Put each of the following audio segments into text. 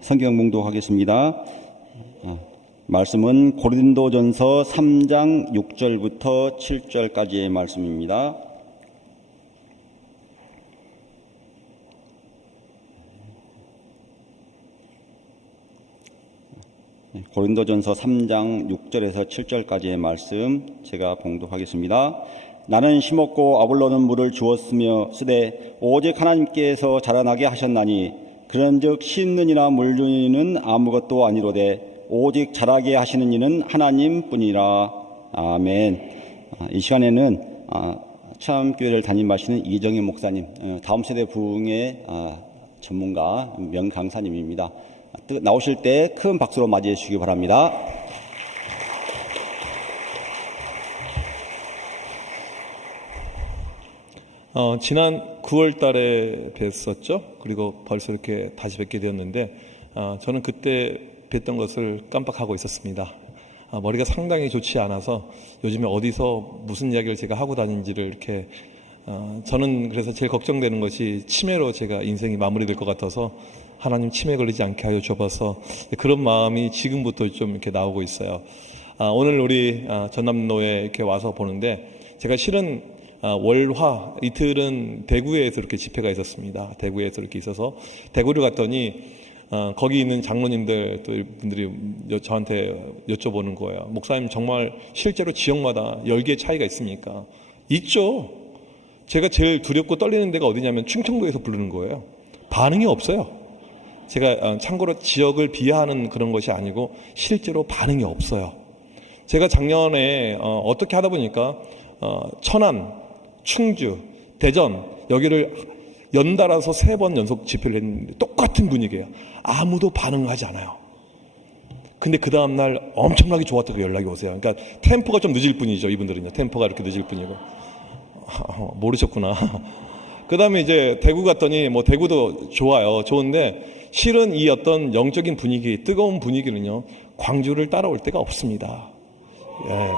성경 봉독하겠습니다. 말씀은 고린도전서 3장 6절부터 7절까지의 말씀입니다. 고린도전서 3장 6절에서 7절까지의 말씀 제가 봉독하겠습니다. 나는 심었고 아볼로는 물을 주었으며 쓰되 오직 하나님께서 자라나게 하셨나니 그런즉 심는 이나 물 주는 이는 아무것도 아니로되 오직 자라게 하시는 이는 하나님뿐이라. 아멘. 이 시간에는 참교회를 담임하시는 이정희 목사님, 다음 세대 부흥의 전문가 명강사님입니다. 나오실 때 큰 박수로 맞이해 주시기 바랍니다. 지난 9월 달에 뵀었죠. 그리고 벌써 이렇게 다시 뵙게 되었는데 저는 그때 뵀던 것을 깜빡하고 있었습니다. 머리가 상당히 좋지 않아서 요즘에 어디서 무슨 이야기를 제가 하고 다니는지를 이렇게 저는 그래서 제일 걱정되는 것이 치매로 제가 인생이 마무리될 것 같아서 하나님 치매 걸리지 않게 하여 주어서 그런 마음이 지금부터 좀 이렇게 나오고 있어요. 오늘 우리 전남로에 이렇게 와서 보는데 제가 실은 월화 이틀은 대구에서 이렇게 집회가 있었습니다. 대구에서 이렇게 있어서 대구를 갔더니 거기 있는 장로님들 또 분들이 저한테 여쭤보는 거예요. 목사님 정말 실제로 지역마다 열기의 차이가 있습니까? 있죠. 제가 제일 두렵고 떨리는 데가 어디냐면 충청도에서 부르는 거예요. 반응이 없어요. 제가 참고로 지역을 비하하는 그런 것이 아니고 실제로 반응이 없어요. 제가 작년에 어떻게 하다 보니까 천안, 충주, 대전 여기를 연달아서 3번 연속 집회를 했는데 똑같은 분위기예요. 아무도 반응하지 않아요. 근데 그 다음날 엄청나게 좋았다고 연락이 오세요. 그러니까 템포가 좀 늦을 뿐이죠. 이분들은요. 템포가 이렇게 늦을 뿐이고. 모르셨구나. 그 다음에 이제 대구 갔더니 뭐 대구도 좋아요. 좋은데 실은 이 어떤 영적인 분위기, 뜨거운 분위기는요. 광주를 따라올 데가 없습니다. 네.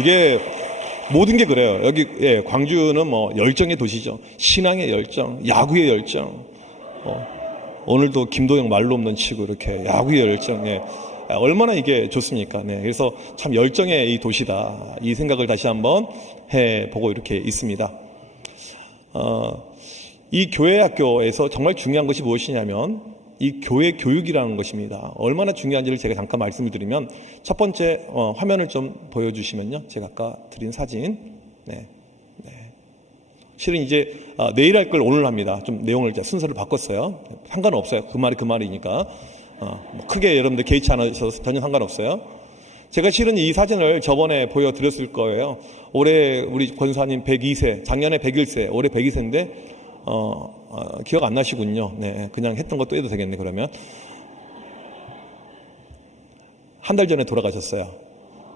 이게 모든 게 그래요. 여기 광주는 뭐 열정의 도시죠. 신앙의 열정, 야구의 열정. 오늘도 김도영 말로 없는 치고 이렇게 야구의 열정. 얼마나 이게 좋습니까? 그래서 참 열정의 이 도시다. 이 생각을 다시 한번 해보고 이렇게 있습니다. 이 교회 학교에서 정말 중요한 것이 무엇이냐면 이 교회 교육이라는 것입니다. 얼마나 중요한지를 제가 잠깐 말씀을 드리면 첫 번째 화면을 좀 보여주시면요. 제가 아까 드린 사진. 실은 이제 내일 할 걸 오늘 합니다. 좀 내용을 순서를 바꿨어요. 상관없어요. 그 말이 그 말이니까. 크게 여러분들 개의치 않으셔서 전혀 상관없어요. 제가 실은 이 사진을 저번에 보여드렸을 거예요. 올해 우리 권사님 102세, 작년에 101세, 올해 102세인데 기억 안 나시군요. 그냥 했던 것도 해도 되겠네. 그러면 한 달 전에 돌아가셨어요.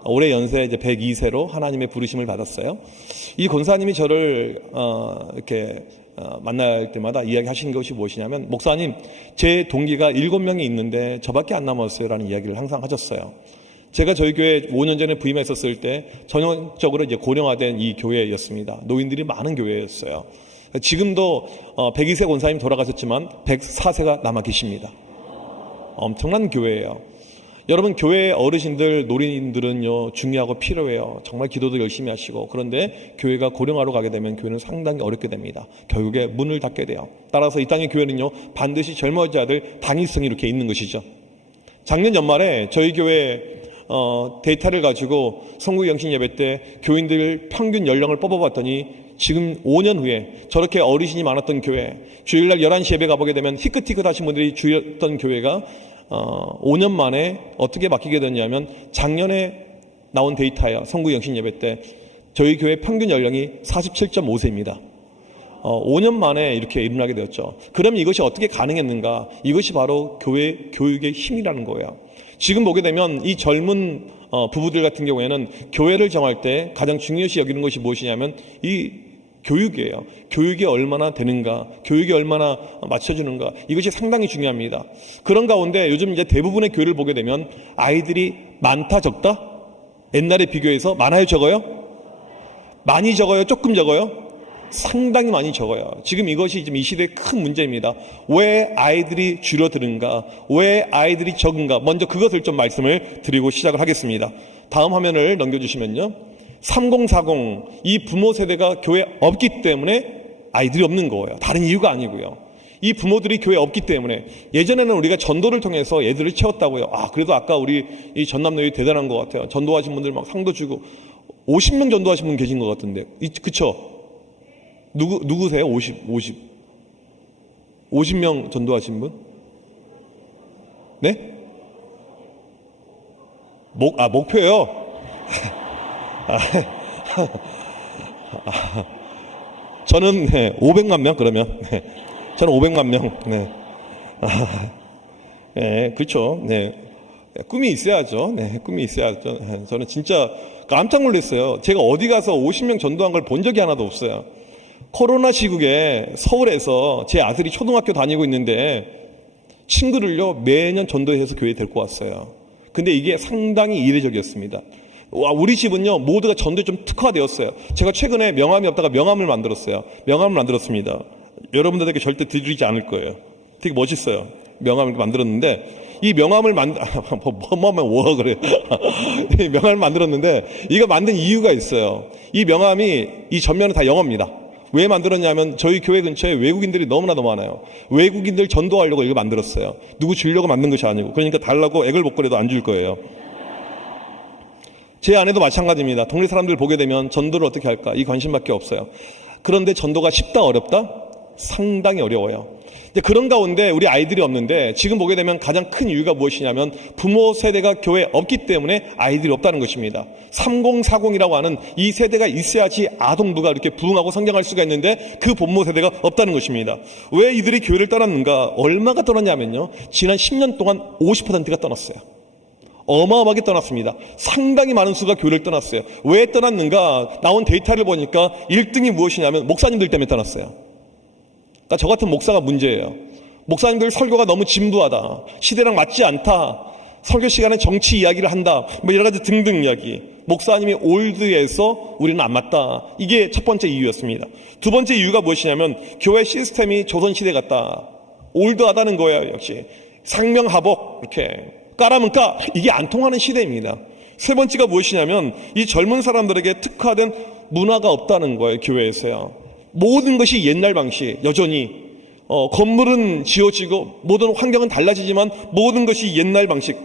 올해 연세 이제 102세로 하나님의 부르심을 받았어요. 이 권사님이 저를 이렇게 만날 때마다 이야기하시는 것이 무엇이냐면 목사님 제 동기가 7명이 있는데 저밖에 안 남았어요 라는 이야기를 항상 하셨어요. 제가 저희 교회 5년 전에 부임했었을 때 전형적으로 이제 고령화된 이 교회였습니다. 노인들이 많은 교회였어요. 지금도 102세 권사님 돌아가셨지만 104세가 남아 계십니다. 엄청난 교회예요. 여러분 교회 어르신들, 노인들은요 중요하고 필요해요. 정말 기도도 열심히 하시고 그런데 교회가 고령화로 가게 되면 교회는 상당히 어렵게 됩니다. 결국에 문을 닫게 돼요. 따라서 이 땅의 교회는요 반드시 젊은 자들 당위성이 이렇게 있는 것이죠. 작년 연말에 저희 교회 데이터를 가지고 성국영신 예배 때 교인들 평균 연령을 뽑아봤더니 지금 5년 후에 저렇게 어르신이 많았던 교회, 주일날 11시 예배 가보게 되면 희끗희끗 하신 분들이 주였던 교회가 5년 만에 어떻게 바뀌게 됐냐면 작년에 나온 데이터예요. 성국영신 예배 때 저희 교회 평균 연령이 47.5세입니다. 5년 만에 이렇게 일어나게 되었죠. 그럼 이것이 어떻게 가능했는가? 이것이 바로 교회 교육의 힘이라는 거예요. 지금 보게 되면 이 젊은 부부들 같은 경우에는 교회를 정할 때 가장 중요시 여기는 것이 무엇이냐면 이 교육이에요. 교육이 얼마나 되는가, 교육이 얼마나 맞춰주는가, 이것이 상당히 중요합니다. 그런 가운데 요즘 이제 대부분의 교회를 보게 되면 아이들이 많다 적다? 옛날에 비교해서 많아요 적어요? 많이 적어요? 조금 적어요? 상당히 많이 적어요. 지금 이것이 지금 이 시대의 큰 문제입니다. 왜 아이들이 줄어드는가? 왜 아이들이 적은가? 먼저 그것을 좀 말씀을 드리고 시작을 하겠습니다. 다음 화면을 넘겨주시면요. 3040, 이 부모 세대가 교회에 없기 때문에 아이들이 없는 거예요. 다른 이유가 아니고요. 이 부모들이 교회에 없기 때문에 예전에는 우리가 전도를 통해서 애들을 채웠다고요. 그래도 아까 우리 이 전남노이 대단한 것 같아요. 전도하신 분들 막 상도 주고 50명 전도하신 분 계신 것 같은데. 그쵸? 누구세요? 50명 전도하신 분? 네? 목표요? 저는 500만 명 그러면. 저는 500만 명. 네. 네, 그렇죠. 네. 꿈이 있어야죠. 네, 꿈이 있어야죠. 네, 저는 진짜 깜짝 놀랐어요. 제가 어디 가서 50명 전도한 걸 본 적이 하나도 없어요. 코로나 시국에 서울에서 제 아들이 초등학교 다니고 있는데 친구를요 매년 전도해서 교회에 데리고 왔어요. 근데 이게 상당히 이례적이었습니다. 우리 집은요 모두가 전도에 좀 특화되었어요. 제가 최근에 명함이 없다가 명함을 만들었어요. 명함을 만들었습니다. 여러분들에게 절대 드리지 않을 거예요. 되게 멋있어요. 명함을 만들었는데 이 명함을 뭐라 그래요? 이 명함을 만들었는데 이거 만든 이유가 있어요. 이 명함이 이 전면은 다 영어입니다. 왜 만들었냐면 저희 교회 근처에 외국인들이 너무나도 많아요. 외국인들 전도하려고 이거 만들었어요. 누구 주려고 만든 것이 아니고. 그러니까 달라고 액을 먹거려도 안 줄 거예요. 제 아내도 마찬가지입니다. 동네 사람들 보게 되면 전도를 어떻게 할까? 이 관심밖에 없어요. 그런데 전도가 쉽다 어렵다? 상당히 어려워요. 그런 가운데 우리 아이들이 없는데 지금 보게 되면 가장 큰 이유가 무엇이냐면 부모 세대가 교회에 없기 때문에 아이들이 없다는 것입니다. 3040이라고 하는 이 세대가 있어야지 아동부가 이렇게 부흥하고 성장할 수가 있는데 그 부모 세대가 없다는 것입니다. 왜 이들이 교회를 떠났는가? 얼마가 떠났냐면요. 지난 10년 동안 50%가 떠났어요. 어마어마하게 떠났습니다. 상당히 많은 수가 교회를 떠났어요. 왜 떠났는가? 나온 데이터를 보니까 1등이 무엇이냐면 목사님들 때문에 떠났어요. 그러니까 저 같은 목사가 문제예요. 목사님들 설교가 너무 진부하다. 시대랑 맞지 않다. 설교 시간에 정치 이야기를 한다. 여러 가지 등등 이야기. 목사님이 올드해서 우리는 안 맞다. 이게 첫 번째 이유였습니다. 두 번째 이유가 무엇이냐면 교회 시스템이 조선시대 같다. 올드하다는 거예요. 역시 상명하복 이렇게 까라면 까 이게 안 통하는 시대입니다. 세 번째가 무엇이냐면 이 젊은 사람들에게 특화된 문화가 없다는 거예요. 교회에서요. 모든 것이 옛날 방식 여전히 건물은 지어지고 모든 환경은 달라지지만 모든 것이 옛날 방식.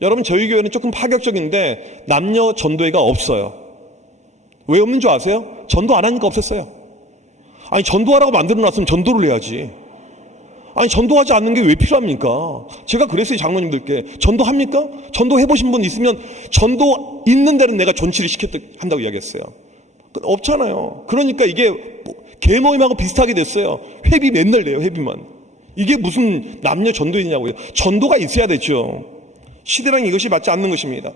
여러분 저희 교회는 조금 파격적인데 남녀 전도회가 없어요. 왜 없는 줄 아세요? 전도 안 하니까 없었어요. 아니 전도하라고 만들어놨으면 전도를 해야지. 아니 전도하지 않는 게 왜 필요합니까? 제가 그랬어요. 장로님들께 전도합니까? 전도해보신 분 있으면 전도 있는 데는 내가 존치를 한다고 이야기했어요. 없잖아요. 그러니까 이게 개모임하고 비슷하게 됐어요. 회비 맨날 내요. 회비만. 이게 무슨 남녀 전도이냐고요. 전도가 있어야 되죠. 시대랑 이것이 맞지 않는 것입니다.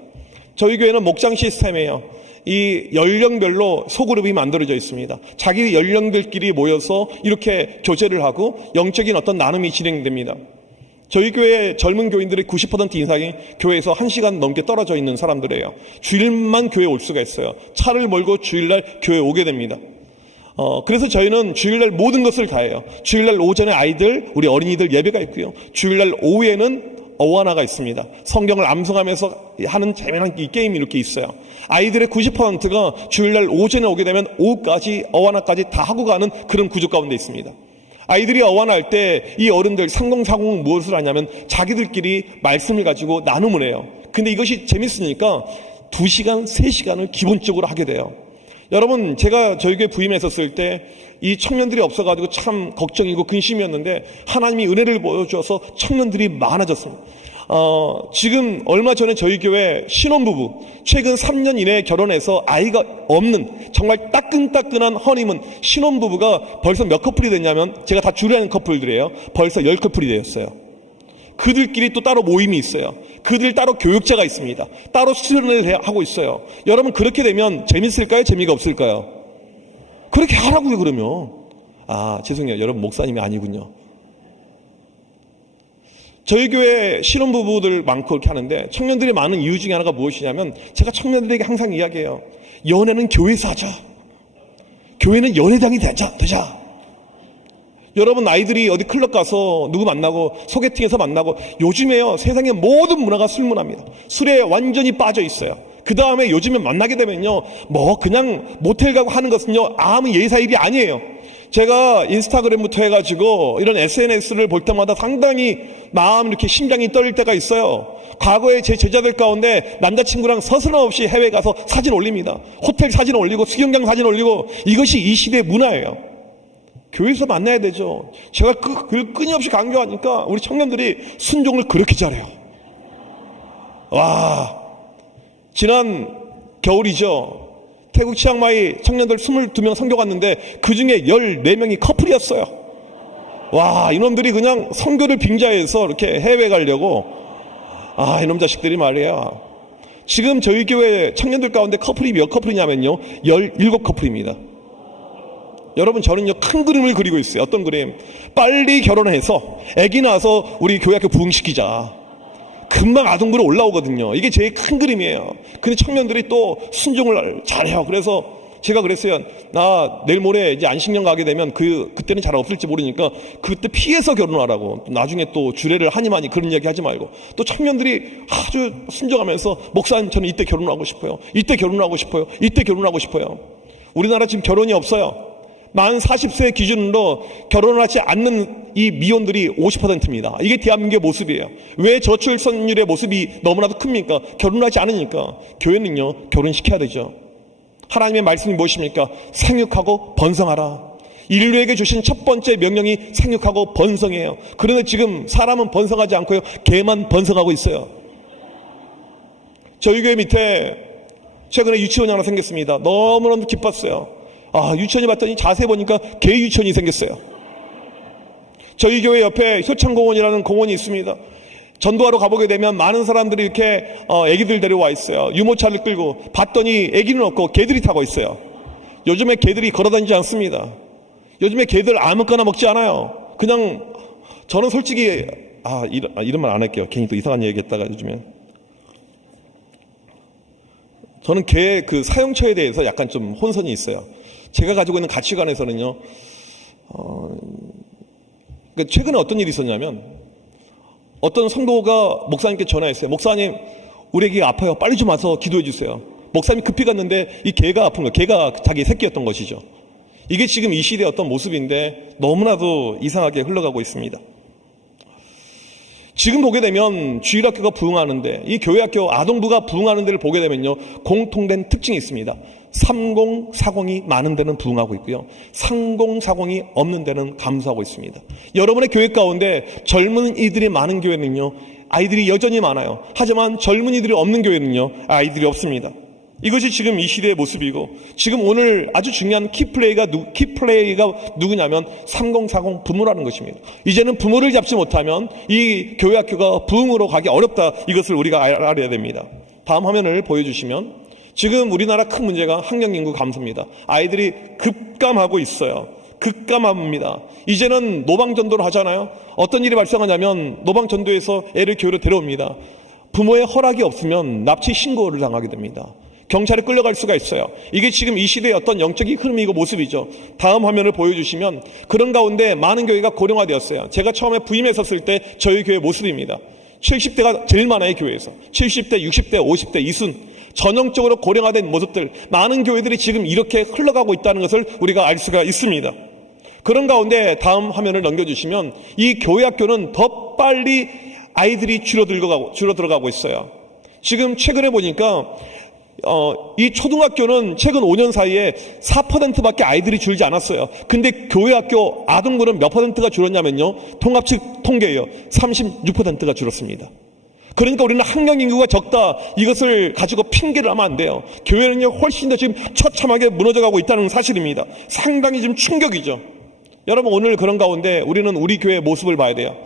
저희 교회는 목장 시스템이에요. 이 연령별로 소그룹이 만들어져 있습니다. 자기 연령들끼리 모여서 이렇게 교제를 하고 영적인 어떤 나눔이 진행됩니다. 저희 교회 젊은 교인들의 90% 이상이 교회에서 1시간 넘게 떨어져 있는 사람들이에요. 주일만 교회에 올 수가 있어요. 차를 몰고 주일날 교회에 오게 됩니다. 그래서 저희는 주일날 모든 것을 다 해요. 주일날 오전에 아이들, 우리 어린이들 예배가 있고요. 주일날 오후에는 어와나가 있습니다. 성경을 암송하면서 하는 재미난 이 게임이 이렇게 있어요. 아이들의 90%가 주일날 오전에 오게 되면 오후까지 어와나까지 다 하고 가는 그런 구조 가운데 있습니다. 아이들이 어와나할 때 이 어른들 3040은 무엇을 하냐면 자기들끼리 말씀을 가지고 나눔을 해요. 근데 이것이 재밌으니까 2시간, 3시간을 기본적으로 하게 돼요. 여러분 제가 저희 교회 부임했었을 때 이 청년들이 없어가지고 참 걱정이고 근심이었는데 하나님이 은혜를 보여줘서 청년들이 많아졌습니다. 지금 얼마 전에 저희 교회 신혼부부 최근 3년 이내에 결혼해서 아이가 없는 정말 따끈따끈한 허니문 신혼부부가 벌써 몇 커플이 됐냐면 제가 다 주례하는 커플들이에요. 벌써 10커플이 되었어요. 그들끼리 또 따로 모임이 있어요. 그들 따로 교육자가 있습니다. 따로 수련을 하고 있어요. 여러분 그렇게 되면 재밌을까요? 재미가 없을까요? 그렇게 하라고요. 그러면 죄송해요. 여러분 목사님이 아니군요. 저희 교회 신혼부부들 많고 그렇게 하는데 청년들이 많은 이유 중에 하나가 무엇이냐면 제가 청년들에게 항상 이야기해요. 연애는 교회에서 하자. 교회는 연회장이 되자. 여러분 아이들이 어디 클럽 가서 누구 만나고 소개팅에서 만나고 요즘에요 세상의 모든 문화가 술 문화입니다. 술에 완전히 빠져 있어요. 그 다음에 요즘에 만나게 되면요 뭐 그냥 모텔 가고 하는 것은요 아무 예사일이 아니에요. 제가 인스타그램부터 해가지고 이런 SNS를 볼 때마다 상당히 마음 이렇게 심장이 떨릴 때가 있어요. 과거에 제 제자들 가운데 남자친구랑 서슴없이 해외 가서 사진 올립니다. 호텔 사진 올리고 수영장 사진 올리고 이것이 이 시대의 문화예요. 교회에서 만나야 되죠. 제가 그걸 끊임없이 강조하니까 우리 청년들이 순종을 그렇게 잘해요. 와, 지난 겨울이죠. 태국 치앙마이 청년들 22명 선교 갔는데 그 중에 14명이 커플이었어요. 와, 이놈들이 그냥 선교를 빙자해서 이렇게 해외 가려고. 아, 이놈 자식들이 말이야. 지금 저희 교회 청년들 가운데 커플이 몇 커플이냐면요 17커플입니다. 여러분 저는요 큰 그림을 그리고 있어요. 어떤 그림? 빨리 결혼해서 아기 낳아서 우리 교회학교 부흥시키자. 금방 아동부로 올라오거든요. 이게 제일 큰 그림이에요. 근데 청년들이 또 순종을 잘해요. 그래서 제가 그랬어요. 나 내일 모레 이제 안식년 가게 되면 그때는 잘 없을지 모르니까 그때 피해서 결혼하라고. 나중에 또 주례를 하니 많이 그런 이야기 하지 말고. 또 청년들이 아주 순종하면서 목사님 저는 이때 결혼하고 싶어요. 이때 결혼하고 싶어요. 이때 결혼하고 싶어요. 우리나라 지금 결혼이 없어요. 만 40세 기준으로 결혼하지 않는 이 미혼들이 50%입니다. 이게 대한민국의 모습이에요. 왜 저출산율의 모습이 너무나도 큽니까? 결혼하지 않으니까. 교회는요 결혼시켜야 되죠. 하나님의 말씀이 무엇입니까? 생육하고 번성하라. 인류에게 주신 첫 번째 명령이 생육하고 번성이에요. 그런데 지금 사람은 번성하지 않고요 개만 번성하고 있어요. 저희 교회 밑에 최근에 유치원이 하나 생겼습니다. 너무너무 기뻤어요. 아, 유치원이 봤더니 자세히 보니까 개 유치원이 생겼어요. 저희 교회 옆에 효창공원이라는 공원이 있습니다. 전도하러 가보게 되면 많은 사람들이 이렇게 애기들 데려와 있어요. 유모차를 끌고 봤더니 애기는 없고 개들이 타고 있어요. 요즘에 개들이 걸어다니지 않습니다. 요즘에 개들 아무거나 먹지 않아요. 그냥 저는 솔직히 이런 말 안 할게요. 괜히 또 이상한 얘기 했다가 요즘에 저는 개 그 사용처에 대해서 약간 좀 혼선이 있어요. 제가 가지고 있는 가치관에서는요, 그러니까 최근에 어떤 일이 있었냐면, 어떤 성도가 목사님께 전화했어요. 목사님, 우리 애기가 아파요. 빨리 좀 와서 기도해 주세요. 목사님이 급히 갔는데 이 개가 아픈 거예요. 개가 자기 새끼였던 것이죠. 이게 지금 이 시대의 어떤 모습인데 너무나도 이상하게 흘러가고 있습니다. 지금 보게 되면 주일학교가 부흥하는데 이 교회학교 아동부가 부흥하는 데를 보게 되면요 공통된 특징이 있습니다. 3040이 많은 데는 부흥하고 있고요 3040이 없는 데는 감소하고 있습니다. 여러분의 교회 가운데 젊은이들이 많은 교회는요 아이들이 여전히 많아요. 하지만 젊은이들이 없는 교회는요 아이들이 없습니다. 이것이 지금 이 시대의 모습이고 지금 오늘 아주 중요한 키플레이가 누구냐면 3040 부모라는 것입니다. 이제는 부모를 잡지 못하면 이 교회학교가 부흥으로 가기 어렵다. 이것을 우리가 알아야 됩니다. 다음 화면을 보여주시면 지금 우리나라 큰 문제가 학령인구 감소입니다. 아이들이 급감하고 있어요. 급감합니다. 이제는 노방전도를 하잖아요. 어떤 일이 발생하냐면 노방전도에서 애를 교회로 데려옵니다. 부모의 허락이 없으면 납치 신고를 당하게 됩니다. 경찰에 끌려갈 수가 있어요. 이게 지금 이 시대의 어떤 영적인 흐름이고 모습이죠. 다음 화면을 보여주시면 그런 가운데 많은 교회가 고령화되었어요. 제가 처음에 부임했었을 때 저희 교회 모습입니다. 70대가 제일 많아요. 교회에서 70대, 60대, 50대 이순 전형적으로 고령화된 모습들 많은 교회들이 지금 이렇게 흘러가고 있다는 것을 우리가 알 수가 있습니다. 그런 가운데 다음 화면을 넘겨주시면 이 교회학교는 더 빨리 아이들이 줄어들어가고 있어요. 지금 최근에 보니까 이 초등학교는 최근 5년 사이에 4%밖에 아이들이 줄지 않았어요. 근데 교회학교 아동부는 몇 퍼센트가 줄었냐면요 통합측 통계예요. 36%가 줄었습니다. 그러니까 우리는 학령인구가 적다 이것을 가지고 핑계를 하면 안 돼요. 교회는요 훨씬 더 지금 처참하게 무너져가고 있다는 사실입니다. 상당히 지금 충격이죠. 여러분 오늘 그런 가운데 우리는 우리 교회의 모습을 봐야 돼요.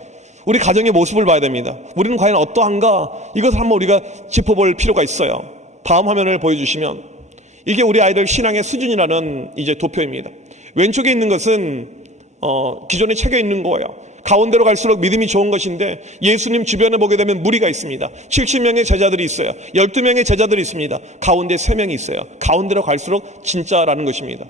우리 가정의 모습을 봐야 됩니다. 우리는 과연 어떠한가 이것을 한번 우리가 짚어볼 필요가 있어요. 다음 화면을 보여주시면 이게 우리 아이들 신앙의 수준이라는 이제 도표입니다. 왼쪽에 있는 것은 기존에 책에 있는 거예요. 가운데로 갈수록 믿음이 좋은 것인데 예수님 주변에 보게 되면 무리가 있습니다. 70명의 제자들이 있어요. 12명의 제자들이 있습니다. 가운데 3명이 있어요. 가운데로 갈수록 진짜라는 것입니다.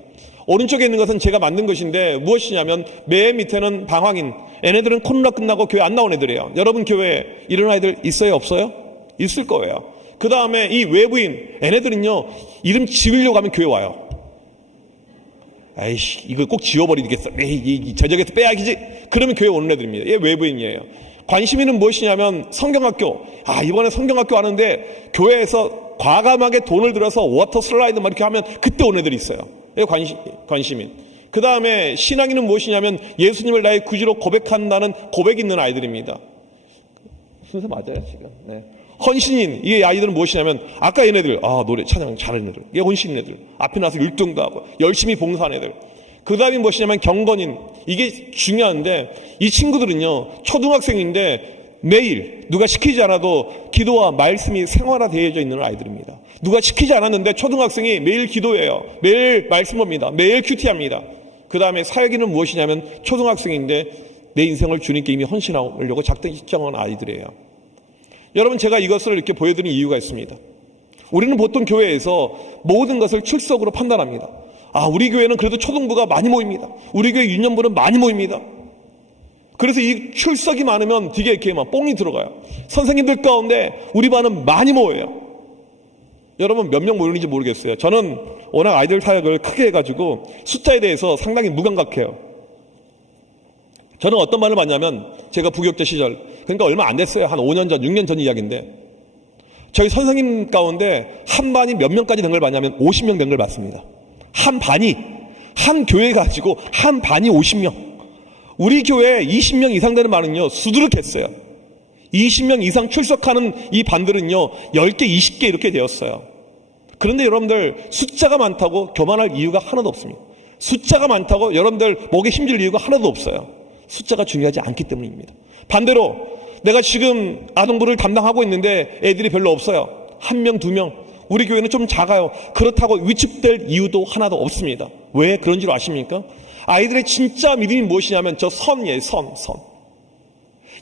오른쪽에 있는 것은 제가 만든 것인데 무엇이냐면 맨 밑에는 방황인, 얘네들은 코로나 끝나고 교회 안 나온 애들이에요. 여러분 교회에 이런 아이들 있어요? 없어요? 있을 거예요. 그 다음에 이 외부인, 얘네들은요 이름 지으려고 하면 교회 와요. 아이씨 이거 꼭 지워버리겠어. 에이 저녁에서 빼야지. 그러면 교회 오는 애들입니다. 얘 외부인이에요. 관심이는 무엇이냐면 성경학교. 이번에 성경학교 하는데 교회에서 과감하게 돈을 들여서 워터 슬라이드 막 이렇게 하면 그때 오는 애들이 있어요. 얘 관심인. 그 다음에 신앙인은 무엇이냐면 예수님을 나의 구주로 고백한다는 고백이 있는 아이들입니다. 순서 맞아요 지금? 네. 헌신인, 이 아이들은 무엇이냐면 아까 얘네들 노래 찬양 잘하는 애들, 이게 헌신인 애들, 앞에 나서 율동도 하고 열심히 봉사하는 애들. 그 다음이 무엇이냐면 경건인, 이게 중요한데 이 친구들은요 초등학생인데 매일 누가 시키지 않아도 기도와 말씀이 생활화되어져 있는 아이들입니다. 누가 시키지 않았는데 초등학생이 매일 기도해요. 매일 말씀 봅니다. 매일 큐티합니다. 그 다음에 사역인은 무엇이냐면 초등학생인데 내 인생을 주님께 이미 헌신하려고 작정한 아이들이에요. 여러분 제가 이것을 이렇게 보여드린 이유가 있습니다. 우리는 보통 교회에서 모든 것을 출석으로 판단합니다. 우리 교회는 그래도 초등부가 많이 모입니다. 우리 교회 유년부는 많이 모입니다. 그래서 이 출석이 많으면 되게 이렇게 막 뽕이 들어가요. 선생님들 가운데 우리 반은 많이 모여요. 여러분 몇 명 모이는지 모르겠어요. 저는 워낙 아이들 사역을 크게 해가지고 숫자에 대해서 상당히 무감각해요. 저는 어떤 말을 봤냐면 제가 부교육자 시절, 그러니까 얼마 안 됐어요. 한 5년 전, 6년 전 이야기인데 저희 선생님 가운데 한 반이 몇 명까지 된 걸 봤냐면 50명 된 걸 봤습니다. 한 반이, 한 교회 가지고 한 반이 50명. 우리 교회 20명 이상 되는 반은요 수두룩했어요. 20명 이상 출석하는 이 반들은요 10개, 20개 이렇게 되었어요. 그런데 여러분들 숫자가 많다고 교만할 이유가 하나도 없습니다. 숫자가 많다고 여러분들 목에 힘줄 이유가 하나도 없어요. 숫자가 중요하지 않기 때문입니다. 반대로 내가 지금 아동부를 담당하고 있는데 애들이 별로 없어요. 1명, 2명. 우리 교회는 좀 작아요. 그렇다고 위축될 이유도 하나도 없습니다. 왜 그런 줄 아십니까? 아이들의 진짜 믿음이 무엇이냐면 저 선이에요. 선.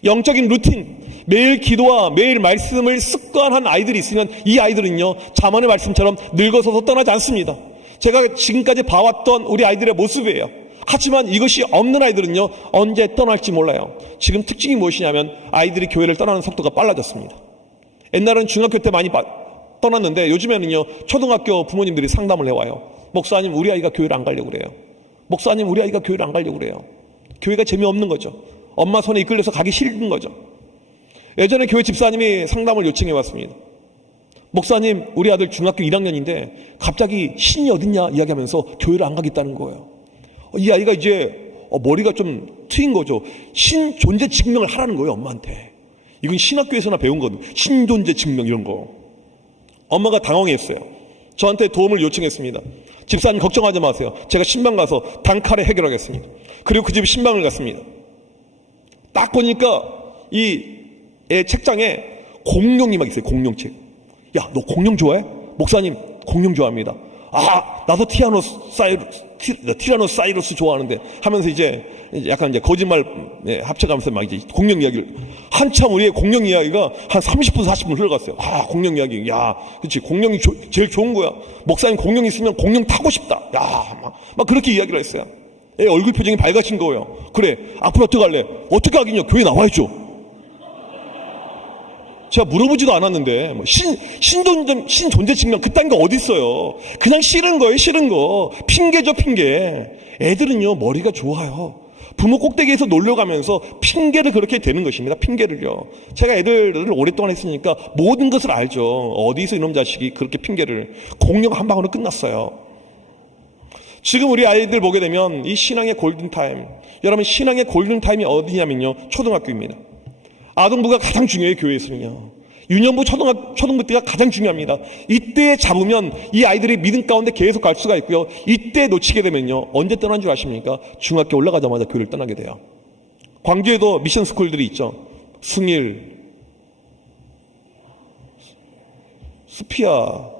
영적인 루틴, 매일 기도와 매일 말씀을 습관한 아이들이 있으면 이 아이들은요 잠언의 말씀처럼 늙어서도 떠나지 않습니다. 제가 지금까지 봐왔던 우리 아이들의 모습이에요. 하지만 이것이 없는 아이들은요 언제 떠날지 몰라요. 지금 특징이 무엇이냐면 아이들이 교회를 떠나는 속도가 빨라졌습니다. 옛날은 중학교 때 많이 떠났는데 요즘에는요 초등학교 부모님들이 상담을 해와요. 목사님 우리 아이가 교회를 안 가려고 그래요. 목사님 우리 아이가 교회를 안 가려고 그래요. 교회가 재미없는 거죠. 엄마 손에 이끌려서 가기 싫은 거죠. 예전에 교회 집사님이 상담을 요청해 왔습니다. 목사님 우리 아들 중학교 1학년인데 갑자기 신이 어딨냐 이야기하면서 교회를 안 가겠다는 거예요. 이 아이가 이제 머리가 좀 트인 거죠. 신 존재 증명을 하라는 거예요 엄마한테. 이건 신학교에서나 배운 거거든. 신 존재 증명 이런 거. 엄마가 당황했어요. 저한테 도움을 요청했습니다. 집사님 걱정하지 마세요. 제가 신방 가서 단칼에 해결하겠습니다. 그리고 그 집에 신방을 갔습니다. 딱 보니까 이 애 책장에 공룡이 막 있어요. 공룡책. 야, 너 공룡 좋아해? 목사님 공룡 좋아합니다. 나도 티라노사이러스 좋아하는데 하면서 이제 약간 이제 거짓말 합쳐가면서 막 이제 공룡 이야기를 한참 우리의 공룡 이야기가 한 30분 40분 흘러갔어요. 공룡 이야기. 야, 그렇지. 공룡이 제일 좋은 거야. 목사님 공룡 있으면 공룡 타고 싶다. 야, 막 그렇게 이야기를 했어요. 애 얼굴 표정이 밝아진 거예요. 그래, 앞으로 어떻게 할래? 어떻게 하긴요? 교회 나와야죠. 제가 물어보지도 않았는데 신 존재 증명 그딴 거 어디 있어요. 그냥 싫은 거예요. 싫은 거. 핑계죠 핑계. 애들은요 머리가 좋아요. 부모 꼭대기에서 놀려가면서 핑계를 그렇게 대는 것입니다. 핑계를요. 제가 애들을 오랫동안 했으니까 모든 것을 알죠. 어디서 이놈 자식이 그렇게 핑계를. 공룡 한 방울로 끝났어요. 지금 우리 아이들 보게 되면 이 신앙의 골든타임, 여러분 신앙의 골든타임이 어디냐면요 초등학교입니다. 아동부가 가장 중요해요. 교회에서는요. 유년부 초등부 때가 가장 중요합니다. 이때 잡으면 이 아이들이 믿음 가운데 계속 갈 수가 있고요. 이때 놓치게 되면요 언제 떠난 줄 아십니까? 중학교 올라가자마자 교회를 떠나게 돼요. 광주에도 미션 스쿨들이 있죠. 승일, 수피아,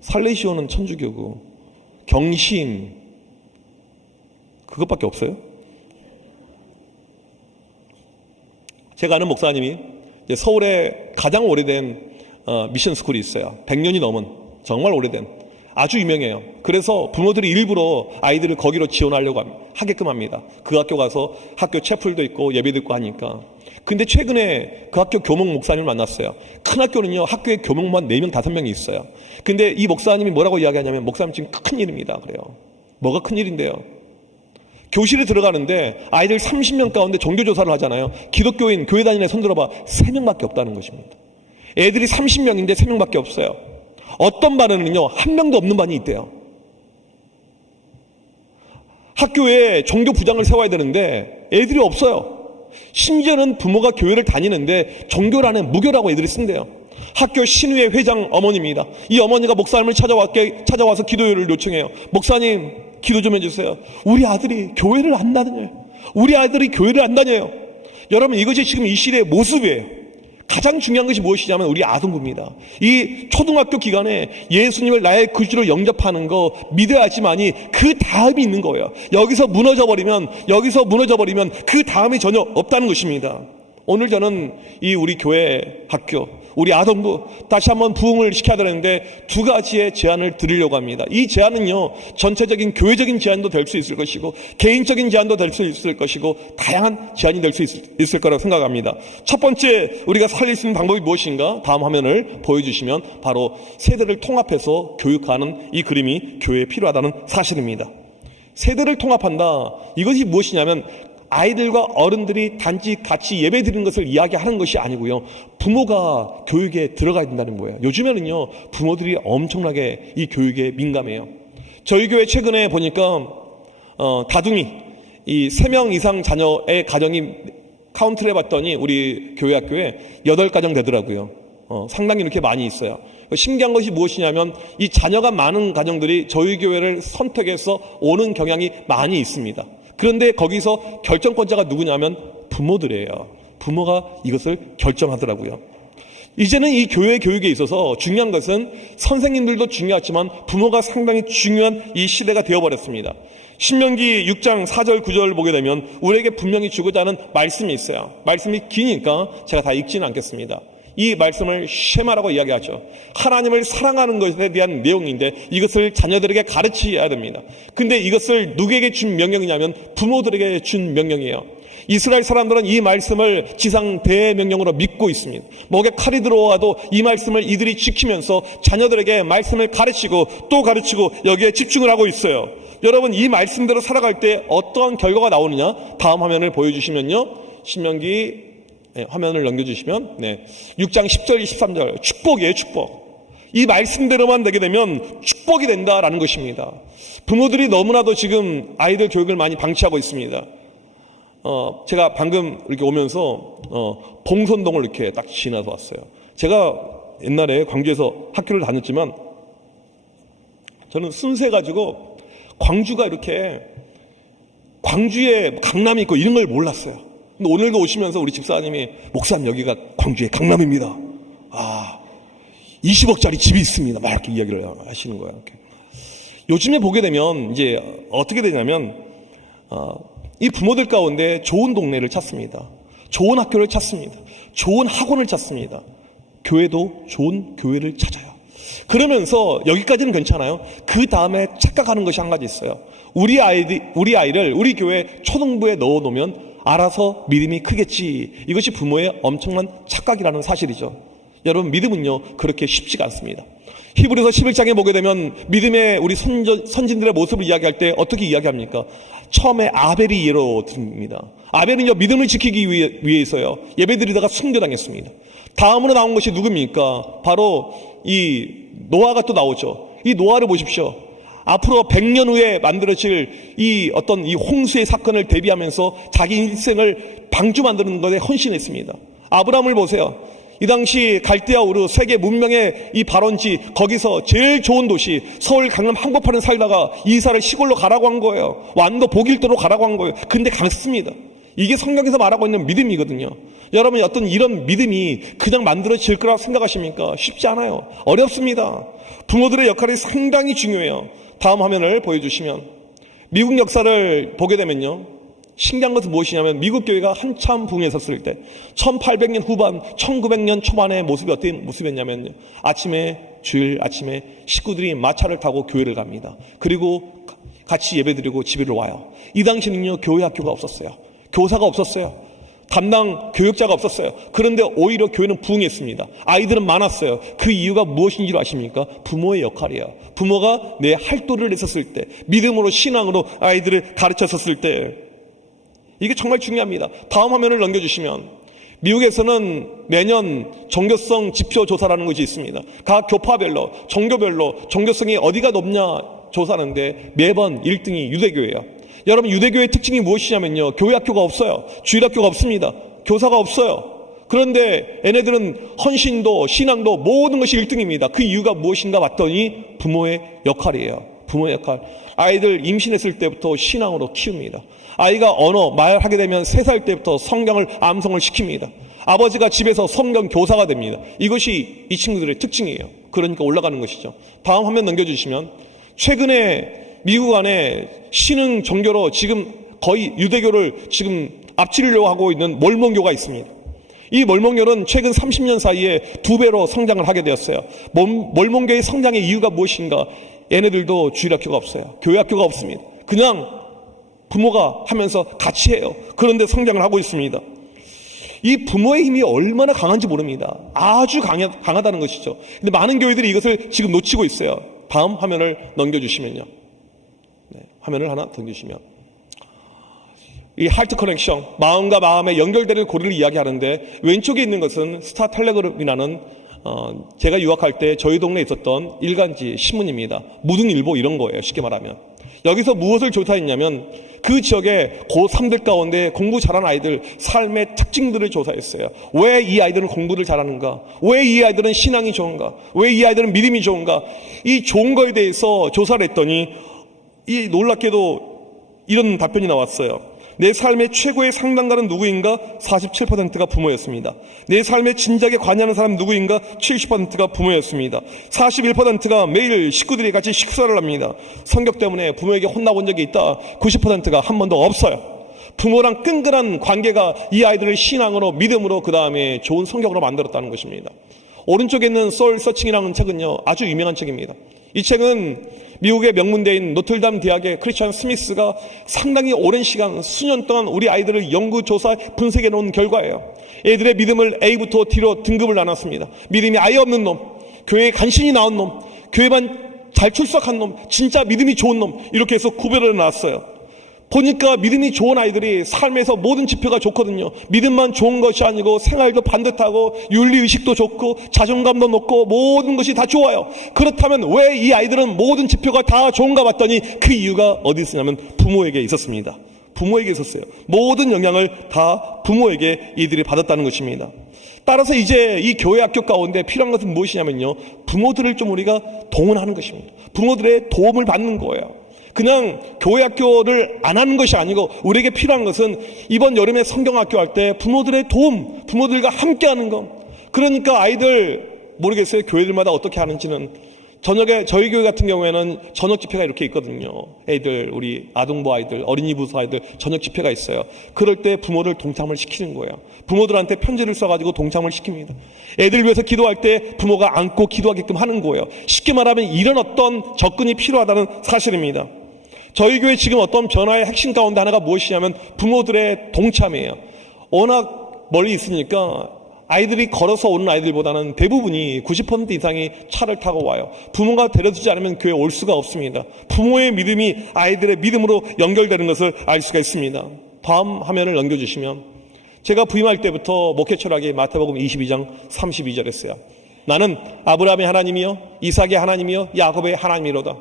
살레시오는 천주교고, 경신, 그것밖에 없어요. 제가 아는 목사님이 이제 서울에 가장 오래된 미션 스쿨이 있어요. 100년이 넘은 정말 오래된 아주 유명해요. 그래서 부모들이 일부러 아이들을 거기로 지원하려고 하게끔 합니다. 그 학교 가서 학교 채플도 있고 예배도 있고 하니까. 근데 최근에 그 학교 교목 목사님을 만났어요. 큰 학교는요, 학교에 교목만 4명, 5명이 있어요. 근데 이 목사님이 뭐라고 이야기하냐면, 목사님 지금 큰 일입니다. 그래요. 뭐가 큰 일인데요? 교실에 들어가는데 아이들 30명 가운데 종교조사를 하잖아요. 기독교인, 교회 다니는 애 손 들어봐. 3명밖에 없다는 것입니다. 애들이 30명인데 3명밖에 없어요. 어떤 반은요, 1명도 없는 반이 있대요. 학교에 종교 부장을 세워야 되는데 애들이 없어요. 심지어는 부모가 교회를 다니는데 종교라는 무교라고 애들이 쓴대요. 학교 신우회 회장 어머니입니다. 이 어머니가 목사님을 찾아와서 기도를 요청해요. 목사님, 기도 좀 해주세요. 우리 아들이 교회를 안 다녀요. 우리 아들이 교회를 안 다녀요. 여러분, 이것이 지금 이 시대의 모습이에요. 가장 중요한 것이 무엇이냐면 우리 아동부입니다. 이 초등학교 기간에 예수님을 나의 구주로 영접하는 거 믿어야지만이 그 다음이 있는 거예요. 여기서 무너져 버리면 그 다음이 전혀 없다는 것입니다. 오늘 저는 이 우리 교회 학교, 우리 아동부 다시 한번 부흥을 시켜야 되는데 2가지의 제안을 드리려고 합니다. 이 제안은요, 전체적인 교회적인 제안도 될 수 있을 것이고 개인적인 제안도 될 수 있을 것이고 다양한 제안이 될 수 있을 거라고 생각합니다. 첫 번째 우리가 살릴 수 있는 방법이 무엇인가? 다음 화면을 보여주시면 바로 세대를 통합해서 교육하는 이 그림이 교회에 필요하다는 사실입니다. 세대를 통합한다. 이것이 무엇이냐면 아이들과 어른들이 단지 같이 예배 드리는 것을 이야기하는 것이 아니고요, 부모가 교육에 들어가야 된다는 거예요. 요즘에는요, 부모들이 엄청나게 이 교육에 민감해요. 저희 교회 최근에 보니까 다둥이 이 3명 이상 자녀의 가정이 카운트를 해봤더니 우리 교회 학교에 8가정 되더라고요. 상당히 이렇게 많이 있어요. 신기한 것이 무엇이냐면 이 자녀가 많은 가정들이 저희 교회를 선택해서 오는 경향이 많이 있습니다. 그런데 거기서 결정권자가 누구냐면 부모들이에요. 부모가 이것을 결정하더라고요. 이제는 이 교회 교육에 있어서 중요한 것은 선생님들도 중요하지만 부모가 상당히 중요한 이 시대가 되어버렸습니다. 신명기 6장 4절 9절을 보게 되면 우리에게 분명히 주고자 하는 말씀이 있어요. 말씀이 기니까 제가 다 읽지는 않겠습니다. 이 말씀을 쉐마라고 이야기하죠. 하나님을 사랑하는 것에 대한 내용인데 이것을 자녀들에게 가르쳐야 됩니다. 근데 이것을 누구에게 준 명령이냐면 부모들에게 준 명령이에요. 이스라엘 사람들은 이 말씀을 지상 대명령으로 믿고 있습니다. 목에 칼이 들어와도 이 말씀을 이들이 지키면서 자녀들에게 말씀을 가르치고 또 가르치고 여기에 집중을 하고 있어요. 여러분, 이 말씀대로 살아갈 때 어떠한 결과가 나오느냐? 다음 화면을 보여주시면요, 신명기 화면을 넘겨주시면 6장 10절 23절 축복이에요. 축복. 이 말씀대로만 되게 되면 축복이 된다라는 것입니다. 부모들이 너무나도 지금 아이들 교육을 많이 방치하고 있습니다. 제가 방금 이렇게 오면서 봉선동을 이렇게 딱 지나서 왔어요. 제가 옛날에 광주에서 학교를 다녔지만 저는 순수해가지고 광주가 이렇게 광주에 강남이 있고 이런 걸 몰랐어요. 근데 오늘도 오시면서 우리 집사님이 목사님 여기가 광주의 강남입니다. 20억짜리 집이 있습니다. 막 이렇게 이야기를 하시는 거예요. 이렇게. 요즘에 보게 되면 이제 어떻게 되냐면 이 부모들 가운데 좋은 동네를 찾습니다. 좋은 학교를 찾습니다. 좋은 학원을 찾습니다. 교회도 좋은 교회를 찾아요. 그러면서 여기까지는 괜찮아요. 그 다음에 착각하는 것이 한 가지 있어요. 우리 아이를 우리 교회 초등부에 넣어놓으면 알아서 믿음이 크겠지. 이것이 부모의 엄청난 착각이라는 사실이죠. 여러분, 믿음은요 그렇게 쉽지가 않습니다. 히브리서 11장에 보게 되면 믿음의 우리 선진들의 모습을 이야기할 때 어떻게 이야기합니까? 처음에 아벨이 예로 듭니다. 아벨은요 믿음을 지키기 위해서요 예배드리다가 순교당했습니다. 다음으로 나온 것이 누굽니까? 바로 이 노아가 또 나오죠. 이 노아를 보십시오. 앞으로 100년 후에 만들어질 이 어떤 이 홍수의 사건을 대비하면서 자기 인생을 방주 만드는 것에 헌신했습니다. 아브라함을 보세요. 이 당시 갈대아 우르 세계 문명의 이 발원지, 거기서 제일 좋은 도시 서울 강남 한복판에 살다가 이사를 시골로 가라고 한 거예요. 완도 복일도로 가라고 한 거예요. 근데 갔습니다. 이게 성경에서 말하고 있는 믿음이거든요. 여러분, 어떤 이런 믿음이 그냥 만들어질 거라고 생각하십니까? 쉽지 않아요. 어렵습니다. 부모들의 역할이 상당히 중요해요. 다음 화면을 보여주시면 미국 역사를 보게 되면요, 신기한 것은 무엇이냐면 미국 교회가 한참 붕에 섰을 때 1800년 후반 1900년 초반의 모습이 어떤 모습이었냐면요, 주일 아침에 식구들이 마차를 타고 교회를 갑니다. 그리고 같이 예배드리고 집으로 와요. 이 당시는요, 교회 학교가 없었어요. 교사가 없었어요. 담당 교육자가 없었어요. 그런데 오히려 교회는 부흥했습니다. 아이들은 많았어요. 그 이유가 무엇인 줄 아십니까? 부모의 역할이에요. 부모가 내 할도를 했었을 때, 믿음으로 신앙으로 아이들을 가르쳤었을 때, 이게 정말 중요합니다. 다음 화면을 넘겨주시면, 미국에서는 매년 종교성 지표 조사라는 것이 있습니다. 각 교파별로, 종교별로 종교성이 어디가 높냐 조사하는데 매번 1등이 유대교예요. 여러분, 유대교의 특징이 무엇이냐면요, 교회 학교가 없어요. 주일 학교가 없습니다. 교사가 없어요. 그런데 얘네들은 헌신도 신앙도 모든 것이 1등입니다. 그 이유가 무엇인가 봤더니 부모의 역할이에요. 부모의 역할. 아이들 임신했을 때부터 신앙으로 키웁니다. 아이가 언어, 말하게 되면 3살 때부터 성경을 암송을 시킵니다. 아버지가 집에서 성경 교사가 됩니다. 이것이 이 친구들의 특징이에요. 그러니까 올라가는 것이죠. 다음 화면 넘겨주시면, 최근에 미국 안에 신흥 종교로 지금 거의 유대교를 지금 앞지르려고 하고 있는 몰몬교가 있습니다. 이 몰몬교는 최근 30년 사이에 2배로 성장을 하게 되었어요. 몰몬교의 성장의 이유가 무엇인가? 얘네들도 주일학교가 없어요. 교회학교가 없습니다. 그냥 부모가 하면서 같이 해요. 그런데 성장을 하고 있습니다. 이 부모의 힘이 얼마나 강한지 모릅니다. 아주 강하다는 것이죠. 근데 많은 교회들이 이것을 지금 놓치고 있어요. 다음 화면을 넘겨주시면요. 네, 화면을 하나 더 주시면, 이 하트 커넥션, 마음과 마음의 연결되는 고리를 이야기하는데, 왼쪽에 있는 것은 스타 텔레그램이라는 제가 유학할 때 저희 동네에 있었던 일간지 신문입니다. 무등일보 이런 거예요, 쉽게 말하면. 여기서 무엇을 조사했냐면, 그 지역의 고3들 가운데 공부 잘하는 아이들 삶의 특징들을 조사했어요. 왜 이 아이들은 공부를 잘하는가? 왜 이 아이들은 신앙이 좋은가? 왜 이 아이들은 믿음이 좋은가? 이 좋은 거에 대해서 조사를 했더니, 이 놀랍게도 이런 답변이 나왔어요. 내 삶의 최고의 상담가는 누구인가? 47%가 부모였습니다. 내 삶에 진작에 관여하는 사람 누구인가? 70%가 부모였습니다. 41%가 매일 식구들이 같이 식사를 합니다. 성격 때문에 부모에게 혼나본 적이 있다. 90%가 한 번도 없어요. 부모랑 끈끈한 관계가 이 아이들을 신앙으로, 믿음으로, 그 다음에 좋은 성격으로 만들었다는 것입니다. 오른쪽에 있는 소울 서칭이라는 책은요, 아주 유명한 책입니다. 이 책은 미국의 명문대인 노틀담 대학의 크리스천 스미스가 상당히 오랜 시간, 수년 동안 우리 아이들을 연구, 조사, 분석해 놓은 결과예요. 애들의 믿음을 A부터 D로 등급을 나눴습니다. 믿음이 아예 없는 놈, 교회에 간신히 나온 놈, 교회만 잘 출석한 놈, 진짜 믿음이 좋은 놈, 이렇게 해서 구별을 놨어요. 보니까 믿음이 좋은 아이들이 삶에서 모든 지표가 좋거든요. 믿음만 좋은 것이 아니고 생활도 반듯하고 윤리의식도 좋고 자존감도 높고 모든 것이 다 좋아요. 그렇다면 왜 이 아이들은 모든 지표가 다 좋은가 봤더니 그 이유가 어디 있었냐면 부모에게 있었습니다. 부모에게 있었어요. 모든 영향을 다 부모에게 이들이 받았다는 것입니다. 따라서 이제 이 교회 학교 가운데 필요한 것은 무엇이냐면요, 부모들을 좀 우리가 동원하는 것입니다. 부모들의 도움을 받는 거예요. 그냥 교회 학교를 안 하는 것이 아니고 우리에게 필요한 것은 이번 여름에 성경학교 할 때 부모들의 도움, 부모들과 함께 하는 것. 그러니까 아이들 모르겠어요, 교회들마다 어떻게 하는지는. 저녁에 저희 교회 같은 경우에는 저녁 집회가 이렇게 있거든요. 애들, 우리 아동부 아이들, 어린이 부서 아이들 저녁 집회가 있어요. 그럴 때 부모를 동참을 시키는 거예요. 부모들한테 편지를 써가지고 동참을 시킵니다. 애들 위해서 기도할 때 부모가 안고 기도하게끔 하는 거예요. 쉽게 말하면 이런 어떤 접근이 필요하다는 사실입니다. 저희 교회 지금 어떤 변화의 핵심 가운데 하나가 무엇이냐면 부모들의 동참이에요. 워낙 멀리 있으니까 아이들이 걸어서 오는 아이들보다는 대부분이 90% 이상이 차를 타고 와요. 부모가 데려주지 않으면 교회에 올 수가 없습니다. 부모의 믿음이 아이들의 믿음으로 연결되는 것을 알 수가 있습니다. 다음 화면을 넘겨주시면, 제가 부임할 때부터 목회 철학이 마태복음 22장 32절 했어요. 나는 아브라함의 하나님이요 이삭의 하나님이요 야곱의 하나님이로다.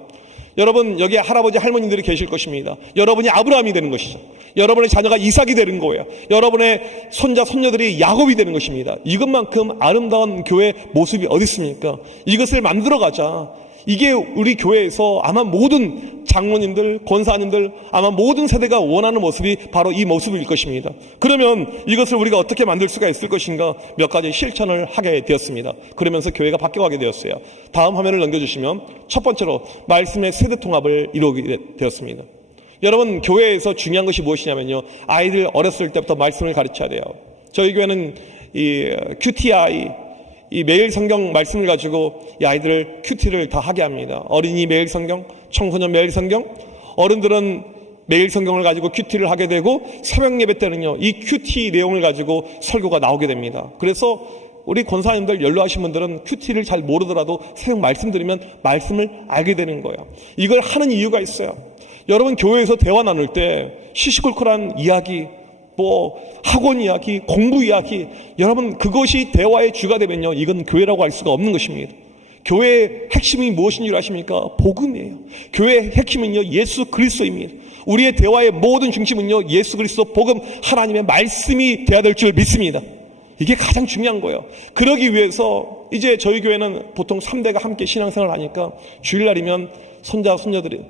여러분, 여기에 할아버지 할머니들이 계실 것입니다. 여러분이 아브라함이 되는 것이죠. 여러분의 자녀가 이삭이 되는 거예요. 여러분의 손자 손녀들이 야곱이 되는 것입니다. 이것만큼 아름다운 교회 모습이 어디 있습니까? 이것을 만들어가자. 이게 우리 교회에서 아마 모든 장로님들, 권사님들, 아마 모든 세대가 원하는 모습이 바로 이 모습일 것입니다. 그러면 이것을 우리가 어떻게 만들 수가 있을 것인가, 몇 가지 실천을 하게 되었습니다. 그러면서 교회가 바뀌어가게 되었어요. 다음 화면을 넘겨주시면, 첫 번째로 말씀의 세대 통합을 이루게 되었습니다. 여러분, 교회에서 중요한 것이 무엇이냐면요, 아이들 어렸을 때부터 말씀을 가르쳐야 돼요. 저희 교회는 이 QTI, 이 매일 성경 말씀을 가지고 이 아이들을 큐티를 다 하게 합니다. 어린이 매일 성경, 청소년 매일 성경, 어른들은 매일 성경을 가지고 큐티를 하게 되고, 새벽 예배 때는요 이 큐티 내용을 가지고 설교가 나오게 됩니다. 그래서 우리 권사님들 연로하신 분들은 큐티를 잘 모르더라도 새벽 말씀 들으면 말씀을 알게 되는 거예요. 이걸 하는 이유가 있어요. 여러분, 교회에서 대화 나눌 때 시시콜콜한 이야기, 뭐 학원 이야기, 공부 이야기, 여러분 그것이 대화의 주가 되면요 이건 교회라고 할 수가 없는 것입니다. 교회의 핵심이 무엇인 줄 아십니까? 복음이에요. 교회의 핵심은요 예수 그리스도입니다. 우리의 대화의 모든 중심은요 예수 그리스도 복음, 하나님의 말씀이 돼야 될 줄 믿습니다. 이게 가장 중요한 거예요. 그러기 위해서 이제 저희 교회는 보통 3대가 함께 신앙생활을 하니까 주일날이면 손자 손녀들이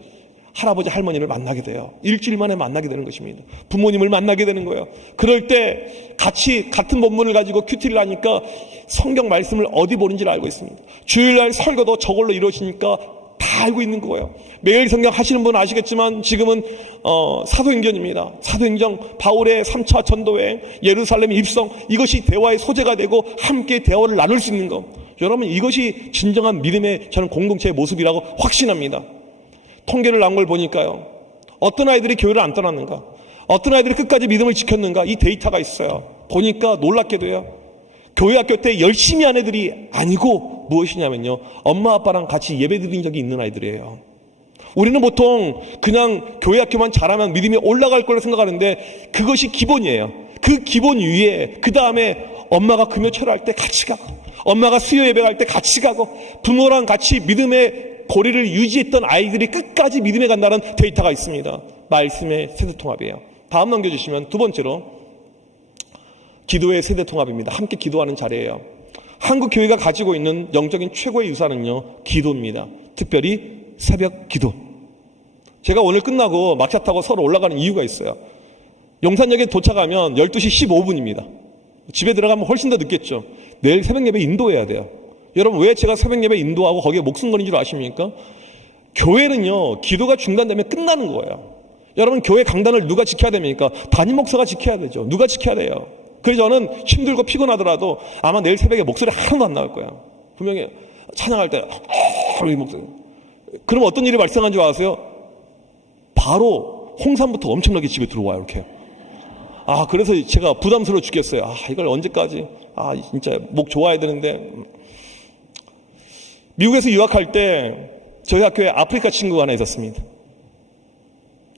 할아버지 할머니를 만나게 돼요. 일주일 만에 만나게 되는 것입니다. 부모님을 만나게 되는 거예요. 그럴 때 같이 같은 본문을 가지고 큐티를 하니까 성경 말씀을 어디 보는지를 알고 있습니다. 주일날 설교도 저걸로 이루어지니까 다 알고 있는 거예요. 매일 성경 하시는 분은 아시겠지만 지금은 사도행전입니다. 사도행전, 바울의 3차 전도여행, 예루살렘 입성, 이것이 대화의 소재가 되고 함께 대화를 나눌 수 있는 것, 여러분 이것이 진정한 믿음의 저는 공동체의 모습이라고 확신합니다. 통계를 나온 걸 보니까요, 어떤 아이들이 교회를 안 떠났는가, 어떤 아이들이 끝까지 믿음을 지켰는가, 이 데이터가 있어요. 보니까 놀랍게도요, 교회 학교 때 열심히 한 애들이 아니고 무엇이냐면요, 엄마 아빠랑 같이 예배 드린 적이 있는 아이들이에요. 우리는 보통 그냥 교회 학교만 잘하면 믿음이 올라갈 거라 생각하는데 그것이 기본이에요. 그 기본 위에 그 다음에 엄마가 금요 철할 때 같이 가고, 엄마가 수요 예배 갈 때 같이 가고, 부모랑 같이 믿음의 고리를 유지했던 아이들이 끝까지 믿음에 간다는 데이터가 있습니다. 말씀의 세대통합이에요. 다음 넘겨주시면 두 번째로 기도의 세대통합입니다. 함께 기도하는 자리예요. 한국 교회가 가지고 있는 영적인 최고의 유산은요 기도입니다. 특별히 새벽 기도. 제가 오늘 끝나고 막차 타고 서로 올라가는 이유가 있어요. 용산역에 도착하면 12시 15분입니다. 집에 들어가면 훨씬 더 늦겠죠. 내일 새벽 예배 인도해야 돼요. 여러분, 왜 제가 새벽 예배 인도하고 거기에 목숨 거는 줄 아십니까? 교회는요 기도가 중단되면 끝나는 거예요. 여러분, 교회 강단을 누가 지켜야 됩니까? 담임 목사가 지켜야 되죠. 누가 지켜야 돼요? 그래서 저는 힘들고 피곤하더라도 아마 내일 새벽에 목소리 하나도 안 나올 거예요. 분명히 찬양할 때 이 목소리. 그럼 어떤 일이 발생한 줄 아세요? 바로 홍삼부터 엄청나게 집에 들어와요. 이렇게. 그래서 제가 부담스러워 죽겠어요. 이걸 언제까지, 진짜 목 좋아야 되는데. 미국에서 유학할 때 저희 학교에 아프리카 친구가 하나 있었습니다.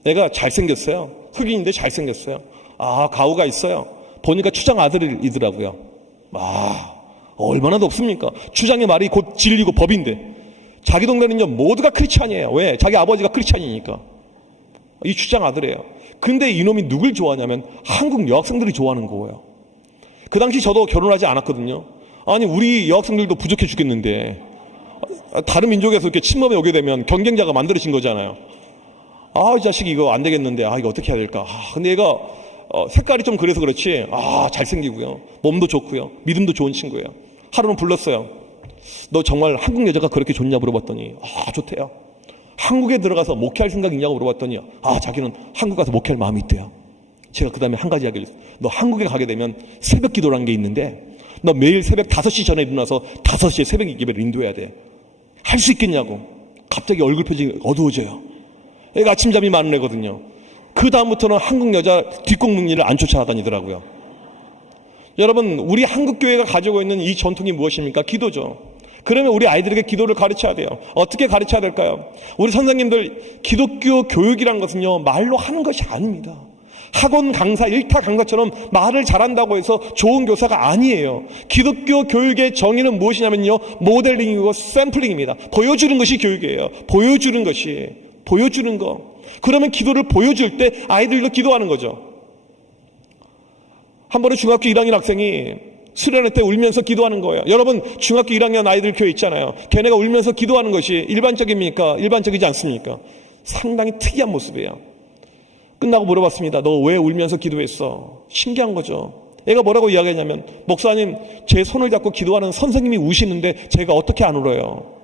애가 잘생겼어요. 흑인인데 잘생겼어요. 가오가 있어요. 보니까 추장 아들이더라고요. 얼마나 덥습니까? 추장의 말이 곧 진리고 법인데, 자기 동네는요 모두가 크리스찬이에요. 왜? 자기 아버지가 크리스찬이니까. 이 추장 아들이에요. 근데 이놈이 누굴 좋아하냐면 한국 여학생들이 좋아하는 거예요. 그 당시 저도 결혼하지 않았거든요. 아니, 우리 여학생들도 부족해 죽겠는데 다른 민족에서 이렇게 침범해 오게 되면 경쟁자가 만들어진 거잖아요. 이 자식이 이거 안 되겠는데, 이거 어떻게 해야 될까? 근데 얘가 색깔이 좀 그래서 그렇지, 잘생기고요, 몸도 좋고요, 믿음도 좋은 친구예요. 하루는 불렀어요. 너 정말 한국 여자가 그렇게 좋냐 물어봤더니 좋대요. 한국에 들어가서 목회할 생각 있냐고 물어봤더니 자기는 한국 가서 목회할 마음이 있대요. 제가 그 다음에 한 가지 이야기를 했어요. 너 한국에 가게 되면 새벽 기도라는 게 있는데 너 매일 새벽 5시 전에 일어나서 5시에 새벽 예배를 인도해야 돼. 할 수 있겠냐고. 갑자기 얼굴 표정이 어두워져요. 애가 아침잠이 많은 애거든요. 그 다음부터는 한국 여자 뒷공문리를 안 쫓아다니더라고요. 여러분, 우리 한국 교회가 가지고 있는 이 전통이 무엇입니까? 기도죠. 그러면 우리 아이들에게 기도를 가르쳐야 돼요. 어떻게 가르쳐야 될까요? 우리 선생님들, 기독교 교육이란 것은요 말로 하는 것이 아닙니다. 학원 강사, 일타 강사처럼 말을 잘한다고 해서 좋은 교사가 아니에요. 기독교 교육의 정의는 무엇이냐면요, 모델링이고 샘플링입니다. 보여주는 것이 교육이에요. 보여주는 것이, 보여주는 거. 그러면 기도를 보여줄 때 아이들도 기도하는 거죠. 한 번에 중학교 1학년 학생이 수련회 때 울면서 기도하는 거예요. 여러분, 중학교 1학년 아이들 교회 있잖아요. 걔네가 울면서 기도하는 것이 일반적입니까? 일반적이지 않습니까? 상당히 특이한 모습이에요. 끝나고 물어봤습니다. 너 왜 울면서 기도했어? 신기한 거죠. 애가 뭐라고 이야기했냐면, 목사님, 제 손을 잡고 기도하는 선생님이 우시는데 제가 어떻게 안 울어요?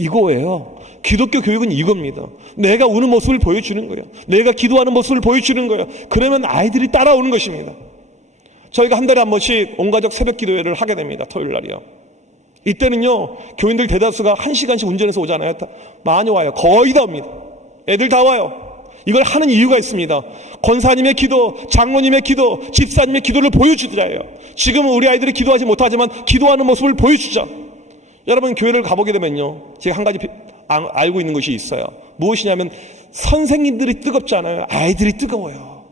이거예요. 기독교 교육은 이겁니다. 내가 우는 모습을 보여주는 거예요. 내가 기도하는 모습을 보여주는 거예요. 그러면 아이들이 따라오는 것입니다. 저희가 한 달에 한 번씩 온가족 새벽 기도회를 하게 됩니다. 토요일 날이요. 이때는요, 교인들 대다수가 1시간씩 운전해서 오잖아요. 많이 와요. 거의 다 옵니다. 애들 다 와요. 이걸 하는 이유가 있습니다. 권사님의 기도, 장로님의 기도, 집사님의 기도를 보여주자예요. 지금은 우리 아이들이 기도하지 못하지만 기도하는 모습을 보여주자. 여러분, 교회를 가보게 되면요, 제가 한 가지 알고 있는 것이 있어요. 무엇이냐면 선생님들이 뜨겁지 않아요. 아이들이 뜨거워요.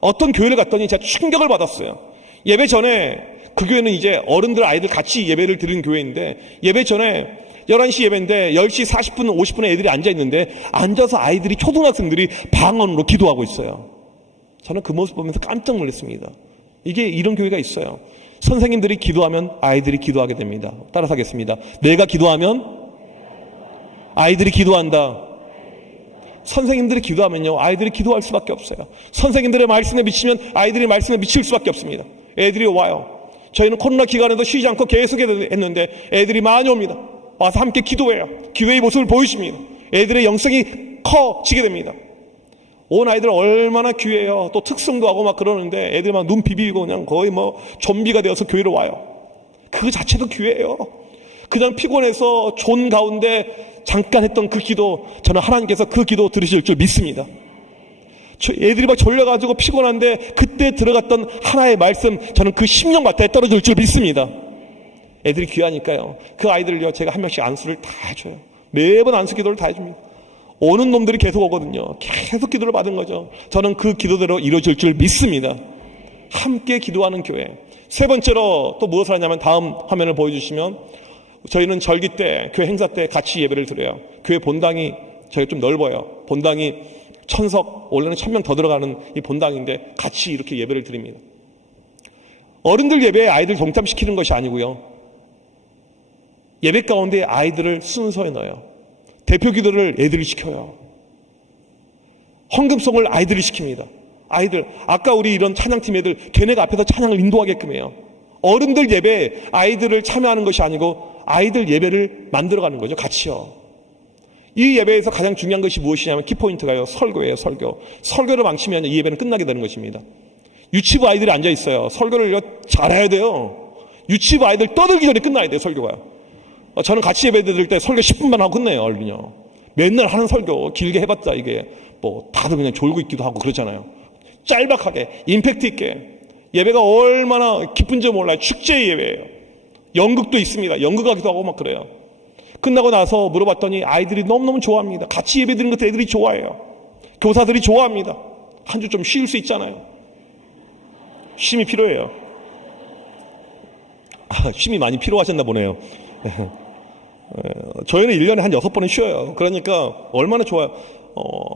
어떤 교회를 갔더니 제가 충격을 받았어요. 예배 전에, 그 교회는 이제 어른들 아이들 같이 예배를 드리는 교회인데, 예배 전에 11시 예배인데 10시 40분 50분에 애들이 앉아있는데, 앉아서 아이들이, 초등학생들이 방언으로 기도하고 있어요. 저는 그 모습 보면서 깜짝 놀랐습니다. 이게 이런 교회가 있어요. 선생님들이 기도하면 아이들이 기도하게 됩니다. 따라서 하겠습니다. 내가 기도하면 아이들이 기도한다. 선생님들이 기도하면요, 아이들이 기도할 수밖에 없어요. 선생님들의 말씀에 미치면 아이들이 말씀에 미칠 수밖에 없습니다. 애들이 와요. 저희는 코로나 기간에도 쉬지 않고 계속 했는데 애들이 많이 옵니다. 와서 함께 기도해요. 기도의 모습을 보여줍니다. 애들의 영성이 커지게 됩니다. 온 아이들 얼마나 귀해요. 또 특성도 하고 막 그러는데 애들 막 눈 비비고 그냥 거의 뭐 좀비가 되어서 교회로 와요. 그 자체도 귀해요. 그냥 피곤해서 존 가운데 잠깐 했던 그 기도, 저는 하나님께서 그 기도 들으실 줄 믿습니다. 애들이 막 졸려가지고 피곤한데 그때 들어갔던 하나의 말씀, 저는 그 심령밭에 떨어질 줄 믿습니다. 애들이 귀하니까요. 그 아이들요, 제가 한 명씩 안수를 다 해줘요. 매번 안수 기도를 다 해줍니다. 오는 놈들이 계속 오거든요. 계속 기도를 받은 거죠. 저는 그 기도대로 이루어질 줄 믿습니다. 함께 기도하는 교회. 세 번째로 또 무엇을 하냐면, 다음 화면을 보여주시면, 저희는 절기 때, 교회 행사 때 같이 예배를 드려요. 교회 본당이 저희 좀 넓어요. 본당이 천석, 원래는 1000명 더 들어가는 이 본당인데 같이 이렇게 예배를 드립니다. 어른들 예배에 아이들 동참시키는 것이 아니고요, 예배 가운데 아이들을 순서에 넣어요. 대표 기도를 애들이 시켜요. 헌금송을 아이들이 시킵니다. 아이들, 아까 우리 이런 찬양팀 애들, 걔네가 앞에서 찬양을 인도하게끔 해요. 어른들 예배에 아이들을 참여하는 것이 아니고 아이들 예배를 만들어가는 거죠. 같이요. 이 예배에서 가장 중요한 것이 무엇이냐면, 키포인트가요, 설교예요. 설교를 망치면 이 예배는 끝나게 되는 것입니다. 유치부 아이들이 앉아있어요. 설교를 잘해야 돼요. 유치부 아이들 떠들기 전에 끝나야 돼요. 설교가. 저는 같이 예배 드릴 때 설교 10분만 하고 끝내요. 얼른요. 맨날 하는 설교 길게 해봤자 이게 뭐 다들 그냥 졸고 있기도 하고 그렇잖아요. 짤막하게 임팩트 있게. 예배가 얼마나 기쁜지 몰라요. 축제의 예배예요. 연극도 있습니다. 연극하기도 하고 막 그래요. 끝나고 나서 물어봤더니 아이들이 너무너무 좋아합니다. 같이 예배 드리는 것도 애들이 좋아해요. 교사들이 좋아합니다. 한 주 좀 쉴 수 있잖아요. 쉼이 필요해요. 쉼이 많이 필요하셨나 보네요. 저희는 1년에 한 6번은 쉬어요. 그러니까 얼마나 좋아요.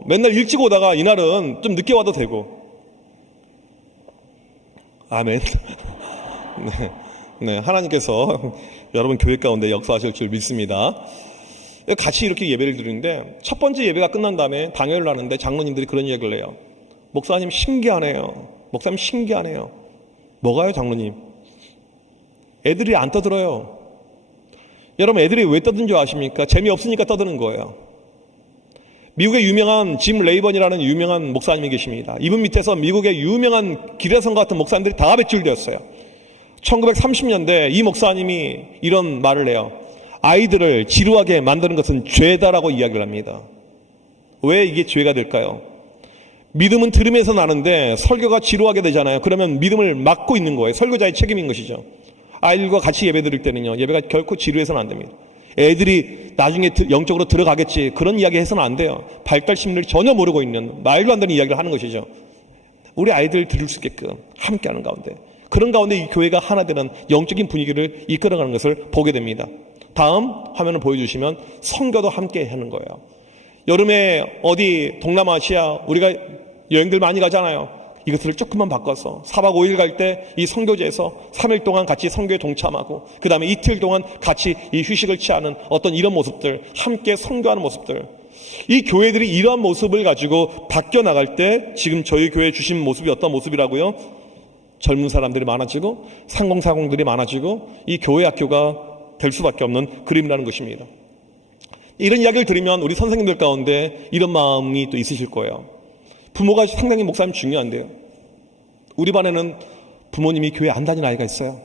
맨날 일찍 오다가 이날은 좀 늦게 와도 되고. 아멘. 네, 하나님께서 여러분 교회 가운데 역사하실 줄 믿습니다. 같이 이렇게 예배를 드리는데, 첫 번째 예배가 끝난 다음에 당회를 하는데 장로님들이 그런 얘기를 해요. 목사님 신기하네요. 목사님 신기하네요. 뭐가요, 장로님? 애들이 안 떠들어요. 여러분, 애들이 왜 떠드는 줄 아십니까? 재미없으니까 떠드는 거예요. 미국의 유명한 짐 레이번이라는 유명한 목사님이 계십니다. 이분 밑에서 미국의 유명한 기레성 같은 목사님들이 다 배출되었어요. 1930년대 이 목사님이 이런 말을 해요. 아이들을 지루하게 만드는 것은 죄다라고 이야기를 합니다. 왜 이게 죄가 될까요? 믿음은 들으면서 나는데 설교가 지루하게 되잖아요. 그러면 믿음을 막고 있는 거예요. 설교자의 책임인 것이죠. 아이들과 같이 예배 드릴 때는요, 예배가 결코 지루해서는 안 됩니다. 애들이 나중에 영적으로 들어가겠지, 그런 이야기 해서는 안 돼요. 발달 심리를 전혀 모르고 있는, 말도 안 되는 이야기를 하는 것이죠. 우리 아이들 들을 수 있게끔 함께하는 가운데, 그런 가운데 이 교회가 하나 되는 영적인 분위기를 이끌어가는 것을 보게 됩니다. 다음 화면을 보여주시면 선교도 함께 하는 거예요. 여름에 어디 동남아시아 우리가 여행들 많이 가잖아요. 이것을 조금만 바꿔서 4박 5일 갈 때 이 선교제에서 3일 동안 같이 선교에 동참하고, 그 다음에 이틀 동안 같이 이 휴식을 취하는 어떤 이런 모습들, 함께 선교하는 모습들, 이 교회들이 이러한 모습을 가지고 바뀌어 나갈 때 지금 저희 교회 주신 모습이 어떤 모습이라고요? 젊은 사람들이 많아지고 상공사공들이 많아지고 이 교회 학교가 될 수밖에 없는 그림이라는 것입니다. 이런 이야기를 들으면 우리 선생님들 가운데 이런 마음이 또 있으실 거예요. 부모가 상당히 목사님 중요한데요. 우리 반에는 부모님이 교회 안 다니는 아이가 있어요.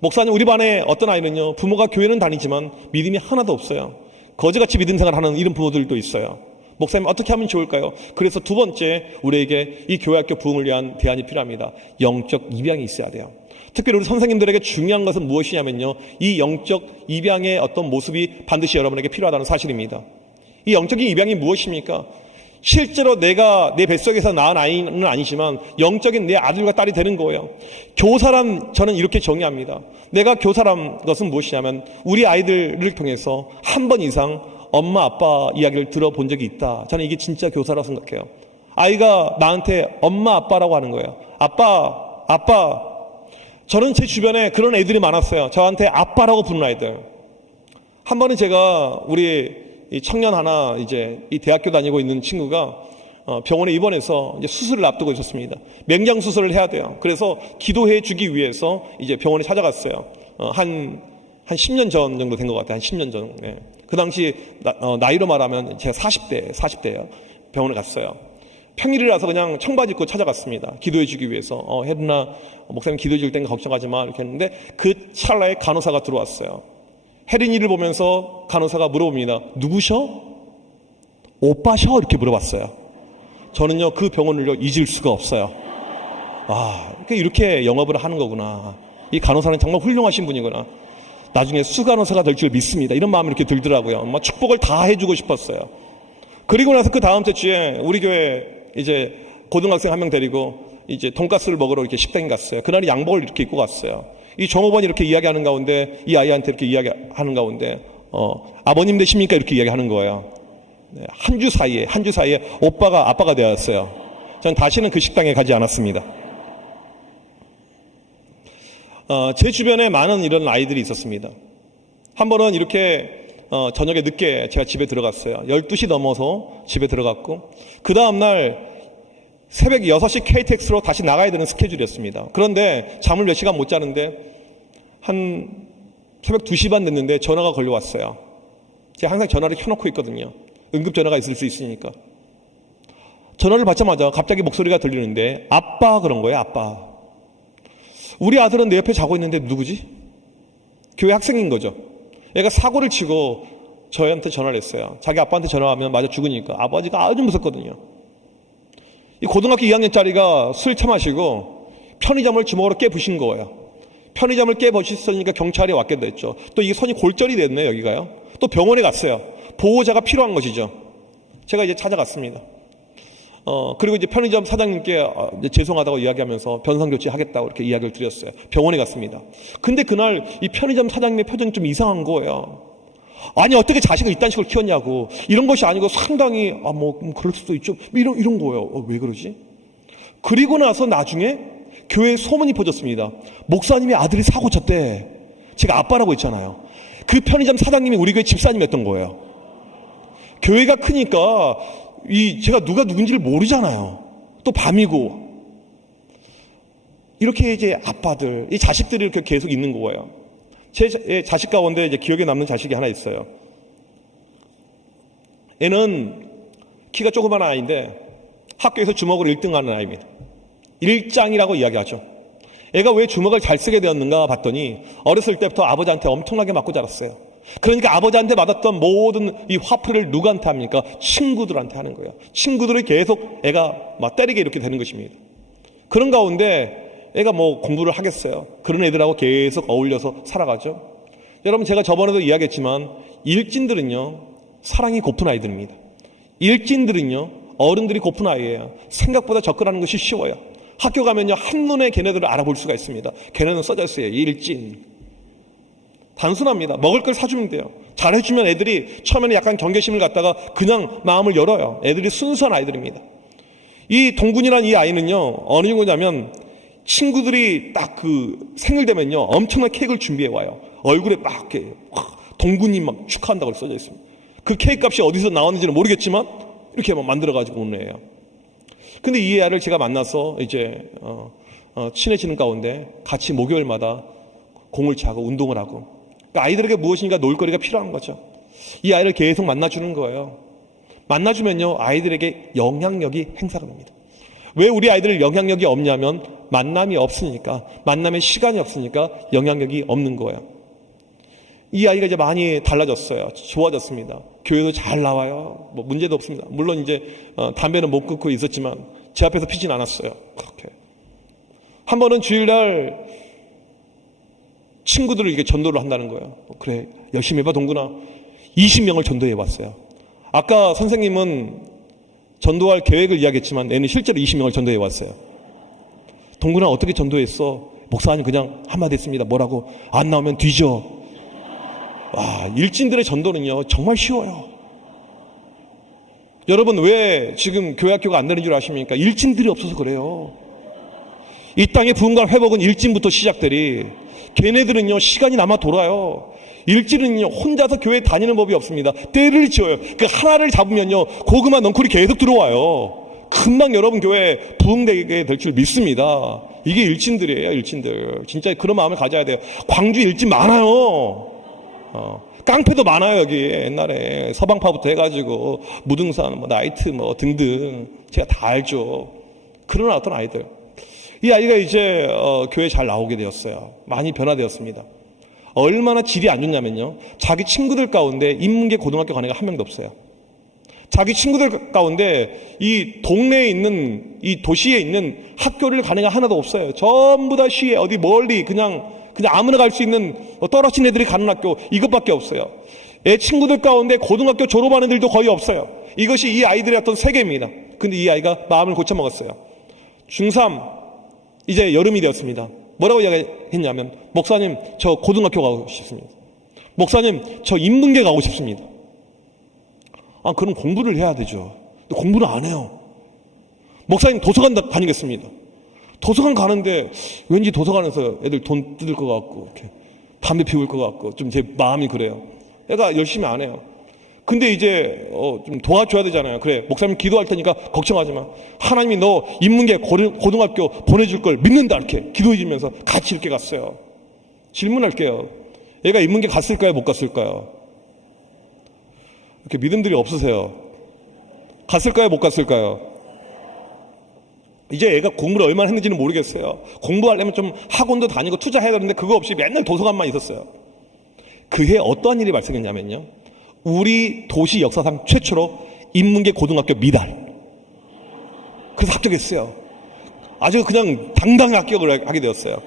목사님, 우리 반에 어떤 아이는요, 부모가 교회는 다니지만 믿음이 하나도 없어요. 거지같이 믿음 생활하는 이런 부모들도 있어요. 목사님, 어떻게 하면 좋을까요? 그래서 두 번째, 우리에게 이 교회학교 부흥을 위한 대안이 필요합니다. 영적 입양이 있어야 돼요. 특별히 우리 선생님들에게 중요한 것은 무엇이냐면요, 이 영적 입양의 어떤 모습이 반드시 여러분에게 필요하다는 사실입니다. 이 영적인 입양이 무엇입니까? 실제로 내가 내 뱃속에서 낳은 아이는 아니지만 영적인 내 아들과 딸이 되는 거예요. 교사란 저는 이렇게 정의합니다. 내가 교사란 것은 무엇이냐면 우리 아이들을 통해서 한 번 이상 엄마 아빠 이야기를 들어본 적이 있다. 저는 이게 진짜 교사라고 생각해요. 아이가 나한테 엄마 아빠라고 하는 거예요. 아빠. 저는 제 주변에 그런 애들이 많았어요. 저한테 아빠라고 부르는 아이들. 한 번은 제가 우리 이 청년 하나 이제 이 대학교 다니고 있는 친구가 병원에 입원해서 이제 수술을 앞두고 있었습니다. 맹장 수술을 해야 돼요. 그래서 기도해 주기 위해서 이제 병원에 찾아갔어요. 한 10년 전 정도 된 것 같아요. 한 10년 전. 예. 그 당시 나이로 말하면 제가 40대예요. 병원에 갔어요. 평일이라서 그냥 청바지 입고 찾아갔습니다. 기도해 주기 위해서. 혜린아, 목사님 기도해 줄 땐 걱정하지 마. 이렇게 했는데 그 찰나에 간호사가 들어왔어요. 혜린이를 보면서 간호사가 물어봅니다. 누구셔? 오빠셔? 이렇게 물어봤어요. 저는요, 그 병원을요, 잊을 수가 없어요. 이렇게 영업을 하는 거구나. 이 간호사는 정말 훌륭하신 분이구나. 나중에 수간호사가 될 줄 믿습니다. 이런 마음이 이렇게 들더라고요. 축복을 다 해주고 싶었어요. 그리고 나서 그 다음 주에 우리 교회 이제 고등학생 한 명 데리고 이제 돈가스를 먹으러 이렇게 식당에 갔어요. 그날이 양복을 이렇게 입고 갔어요. 이 종업원이 이렇게 이야기하는 가운데 이 아이한테 이렇게 이야기하는 가운데 아버님 되십니까? 이렇게 이야기하는 거예요. 한 주 사이에 오빠가 아빠가 되었어요. 전 다시는 그 식당에 가지 않았습니다. 제 주변에 많은 이런 아이들이 있었습니다. 한 번은 이렇게 저녁에 늦게 제가 집에 들어갔어요. 12시 넘어서 집에 들어갔고 그 다음날 새벽 6시 KTX로 다시 나가야 되는 스케줄이었습니다. 그런데 잠을 몇 시간 못 자는데 한 새벽 2시 반 됐는데 전화가 걸려왔어요. 제가 항상 전화를 켜놓고 있거든요. 응급전화가 있을 수 있으니까. 전화를 받자마자 갑자기 목소리가 들리는데 아빠 그런 거예요. 아빠. 우리 아들은 내 옆에 자고 있는데 누구지? 교회 학생인 거죠. 얘가 사고를 치고 저희한테 전화를 했어요. 자기 아빠한테 전화하면 맞아 죽으니까. 아버지가 아주 무섭거든요. 이 고등학교 2학년짜리가 술 처마시고 편의점을 주먹으로 깨부신 거예요. 편의점을 깨부셨으니까 경찰이 왔게 됐죠. 또 이게 손이 골절이 됐네 여기가요. 또 병원에 갔어요. 보호자가 필요한 것이죠. 제가 이제 찾아갔습니다. 그리고 이제 편의점 사장님께 이제 죄송하다고 이야기하면서 변상교체 하겠다고 이렇게 이야기를 드렸어요. 병원에 갔습니다. 근데 그날 이 편의점 사장님의 표정이 좀 이상한 거예요. 아니 어떻게 자식을 이딴 식으로 키웠냐고. 이런 것이 아니고 상당히 그럴 수도 있죠. 이런 거예요. 왜 그러지? 그리고 나서 나중에 교회에 소문이 퍼졌습니다. 목사님의 아들이 사고 쳤대. 제가 아빠라고 했잖아요. 그 편의점 사장님이 우리 교회 집사님이었던 거예요. 교회가 크니까 제가 누가 누군지를 모르잖아요. 또 밤이고. 이렇게 이제 아빠들, 이 자식들이 이렇게 계속 있는 거예요. 제 자식 가운데 이제 기억에 남는 자식이 하나 있어요. 얘는 키가 조그만 아이인데 학교에서 주먹으로 1등 하는 아이입니다. 일장이라고 이야기하죠. 얘가 왜 주먹을 잘 쓰게 되었는가 봤더니 어렸을 때부터 아버지한테 엄청나게 맞고 자랐어요. 그러니까 아버지한테 맞았던 모든 이 화풀이를 누구한테 합니까? 친구들한테 하는 거예요. 친구들이 계속 애가 막 때리게 이렇게 되는 것입니다. 그런 가운데 애가 공부를 하겠어요. 그런 애들하고 계속 어울려서 살아가죠. 여러분 제가 저번에도 이야기했지만 일진들은요 사랑이 고픈 아이들입니다. 일진들은요 어른들이 고픈 아이예요. 생각보다 접근하는 것이 쉬워요. 학교 가면요 한눈에 걔네들을 알아볼 수가 있습니다. 걔네는 써져 있어요. 일진. 단순합니다. 먹을 걸 사주면 돼요. 잘해주면 애들이 처음에는 약간 경계심을 갖다가 그냥 마음을 열어요. 애들이 순수한 아이들입니다. 이 동군이라는 이 아이는요 어느 정도냐면 친구들이 딱 그 생일 되면요 엄청난 케이크를 준비해 와요. 얼굴에 막 이렇게 동군이 막 축하한다고 써져 있습니다. 그 케이크 값이 어디서 나왔는지는 모르겠지만 이렇게 막 만들어 가지고 오는 애예요. 근데 이 애를 제가 만나서 이제 친해지는 가운데 같이 목요일마다 공을 차고 운동을 하고. 그러니까 아이들에게 무엇인가 놀거리가 필요한 거죠. 이 아이를 계속 만나주는 거예요. 만나주면요, 아이들에게 영향력이 행사가 됩니다. 왜 우리 아이들 영향력이 없냐면 만남이 없으니까, 만남의 시간이 없으니까 영향력이 없는 거예요. 이 아이가 이제 많이 달라졌어요. 좋아졌습니다. 교회도 잘 나와요. 뭐 문제도 없습니다. 물론 이제 담배는 못 끊고 있었지만 제 앞에서 피진 않았어요. 그렇게. 한 번은 주일날 친구들을 이렇게 전도를 한다는 거예요. 그래, 열심히 해봐 동구나. 20명을 전도해 왔어요. 아까 선생님은 전도할 계획을 이야기했지만 애는 실제로 20명을 전도해 왔어요. 동구나 어떻게 전도했어? 목사님 그냥 한마디 했습니다. 뭐라고? 안 나오면 뒤져. 와, 일진들의 전도는요 정말 쉬워요. 여러분 왜 지금 교회 학교가 안 되는 줄 아십니까? 일진들이 없어서 그래요. 이 땅의 부흥과 회복은 일진부터 시작되리. 걔네들은요 시간이 남아 돌아요. 일진은요 혼자서 교회 다니는 법이 없습니다. 때를 지어요. 그 하나를 잡으면요 고구마 넝쿨이 계속 들어와요. 금방 여러분 교회 부흥되게 될 줄 믿습니다. 이게 일진들이에요. 일진들 진짜 그런 마음을 가져야 돼요. 광주 일진 많아요. 깡패도 많아요. 여기 옛날에 서방파부터 해가지고 무등산 뭐 나이트 뭐 등등 제가 다 알죠. 그러나 어떤 아이들, 이 아이가 이제 교회 잘 나오게 되었어요. 많이 변화되었습니다. 얼마나 질이 안 좋냐면요, 자기 친구들 가운데 인문계 고등학교 간 애가 한 명도 없어요. 자기 친구들 가운데 이 동네에 있는, 이 도시에 있는 학교를 간 애가 하나도 없어요. 전부 다 시에 어디 멀리 그냥 아무나 갈 수 있는 떨어진 애들이 가는 학교, 이것밖에 없어요. 애 친구들 가운데 고등학교 졸업하는 애들도 거의 없어요. 이것이 이 아이들의 어떤 세계입니다. 근데 이 아이가 마음을 고쳐먹었어요. 중3 이제 여름이 되었습니다. 뭐라고 이야기했냐면, 목사님 저 고등학교 가고 싶습니다. 목사님 저 인문계 가고 싶습니다. 아, 그럼 공부를 해야 되죠. 근데 공부를 안 해요. 목사님 도서관 다니겠습니다. 도서관 가는데 왠지 도서관에서 애들 돈 뜯을 것 같고 이렇게 담배 피울 것 같고 좀 제 마음이 그래요. 애가 열심히 안 해요. 근데 이제 좀 도와줘야 되잖아요. 그래, 목사님 기도할 테니까 걱정하지 마. 하나님이 너 인문계 고등학교 보내줄 걸 믿는다. 이렇게 기도해 주면서 같이 이렇게 갔어요. 질문할게요. 얘가 인문계 갔을까요? 못 갔을까요? 이렇게 믿음들이 없으세요. 갔을까요? 못 갔을까요? 이제 애가 공부를 얼마나 했는지는 모르겠어요. 공부하려면 좀 학원도 다니고 투자해야 되는데 그거 없이 맨날 도서관만 있었어요. 그해 어떠한 일이 발생했냐면요, 우리 도시 역사상 최초로 인문계 고등학교 미달. 그래서 합격했어요. 아주 그냥 당당히 합격을 하게 되었어요.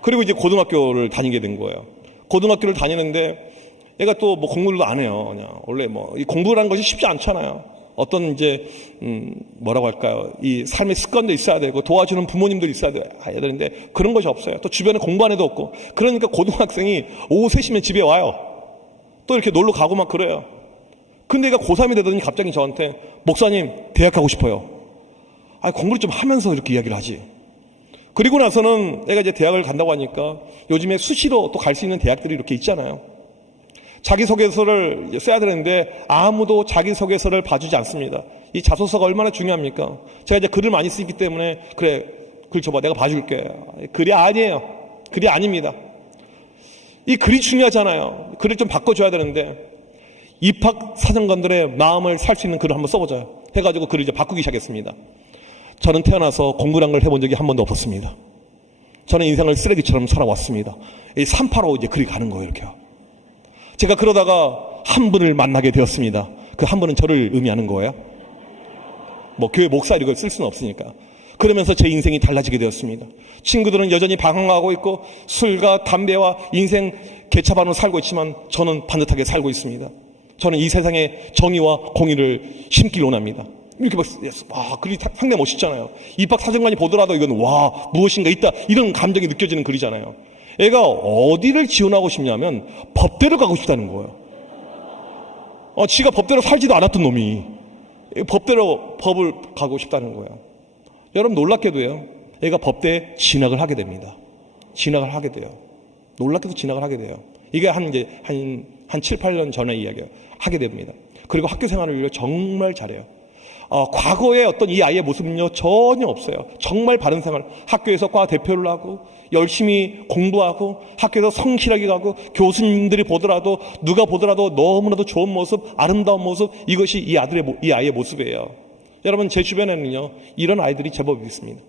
그리고 이제 고등학교를 다니게 된 거예요. 고등학교를 다니는데 얘가 또 뭐 공부도 안 해요. 그냥 원래 뭐 이 공부라는 것이 쉽지 않잖아요. 어떤 이제 뭐라고 할까요? 이 삶의 습관도 있어야 되고 도와주는 부모님도 있어야 되는데 그런 것이 없어요. 또 주변에 공부하는 애도 없고. 그러니까 고등학생이 오후 3시면 집에 와요. 또 이렇게 놀러 가고 막 그래요. 근데 얘가 고3이 되더니 갑자기 저한테, 목사님 대학 가고 싶어요. 아니 공부를 좀 하면서 이렇게 이야기를 하지. 그리고 나서는 애가 이제 대학을 간다고 하니까 요즘에 수시로 또 갈 수 있는 대학들이 이렇게 있잖아요. 자기소개서를 써야 되는데 아무도 자기소개서를 봐주지 않습니다. 이 자소서가 얼마나 중요합니까? 제가 이제 글을 많이 쓰기 때문에, 그래 글 줘봐 내가 봐줄게. 글이 아니에요. 글이 아닙니다. 이 글이 중요하잖아요. 글을 좀 바꿔줘야 되는데, 입학사정관들의 마음을 살 수 있는 글을 한번 써보자 해가지고 글을 이제 바꾸기 시작했습니다. 저는 태어나서 공부란 걸 해본 적이 한 번도 없었습니다. 저는 인생을 쓰레기처럼 살아왔습니다. 이 385 이제 글이 가는 거예요. 이렇게요. 제가 그러다가 한 분을 만나게 되었습니다. 그 한 분은 저를 의미하는 거예요. 뭐 교회 목사 이걸 쓸 수는 없으니까. 그러면서 제 인생이 달라지게 되었습니다. 친구들은 여전히 방황하고 있고 술과 담배와 인생 개차반으로 살고 있지만 저는 반듯하게 살고 있습니다. 저는 이 세상에 정의와 공의를 심길 원합니다. 이렇게 막, 와, 글이 상당히 멋있잖아요. 입학사정관이 보더라도 이건 와, 무엇인가 있다, 이런 감정이 느껴지는 글이잖아요. 애가 어디를 지원하고 싶냐면 법대로 가고 싶다는 거예요. 지가 법대로 살지도 않았던 놈이 법대로 법을 가고 싶다는 거예요. 여러분 놀랍게도요, 애가 법대에 진학을 하게 됩니다. 진학을 하게 돼요. 놀랍게도 진학을 하게 돼요. 이게 한 7, 8년 전의 이야기예요. 하게 됩니다. 그리고 학교 생활을 위해 정말 잘해요. 과거의 어떤 이 아이의 모습은요 전혀 없어요. 정말 바른 생활, 학교에서 과 대표를 하고 열심히 공부하고 학교에서 성실하게 가고 교수님들이 보더라도 누가 보더라도 너무나도 좋은 모습, 아름다운 모습, 이것이 이 아이의 모습이에요. 여러분, 제 주변에는요 이런 아이들이 제법 있습니다.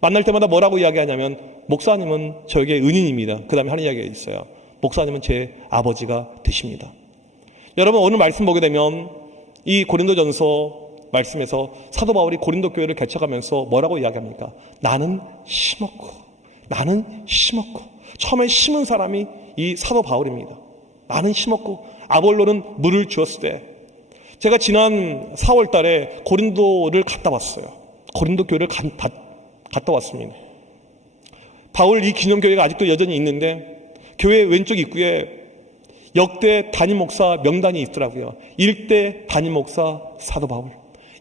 만날 때마다 뭐라고 이야기하냐면, 목사님은 저에게 은인입니다. 그 다음에 하는 이야기가 있어요. 목사님은 제 아버지가 되십니다. 여러분, 오늘 말씀 보게 되면 이 고린도전서 말씀에서 사도 바울이 고린도 교회를 개척하면서 뭐라고 이야기합니까? 나는 심었고 처음에 심은 사람이 이 사도 바울입니다. 나는 심었고 아볼로는 물을 주었을 때, 제가 지난 4월 달에 고린도를 갔다 왔어요. 고린도 교회를 갔다 왔습니다. 바울 이 기념교회가 아직도 여전히 있는데 교회 왼쪽 입구에 역대 담임 목사 명단이 있더라고요. 1대 담임 목사 사도 바울,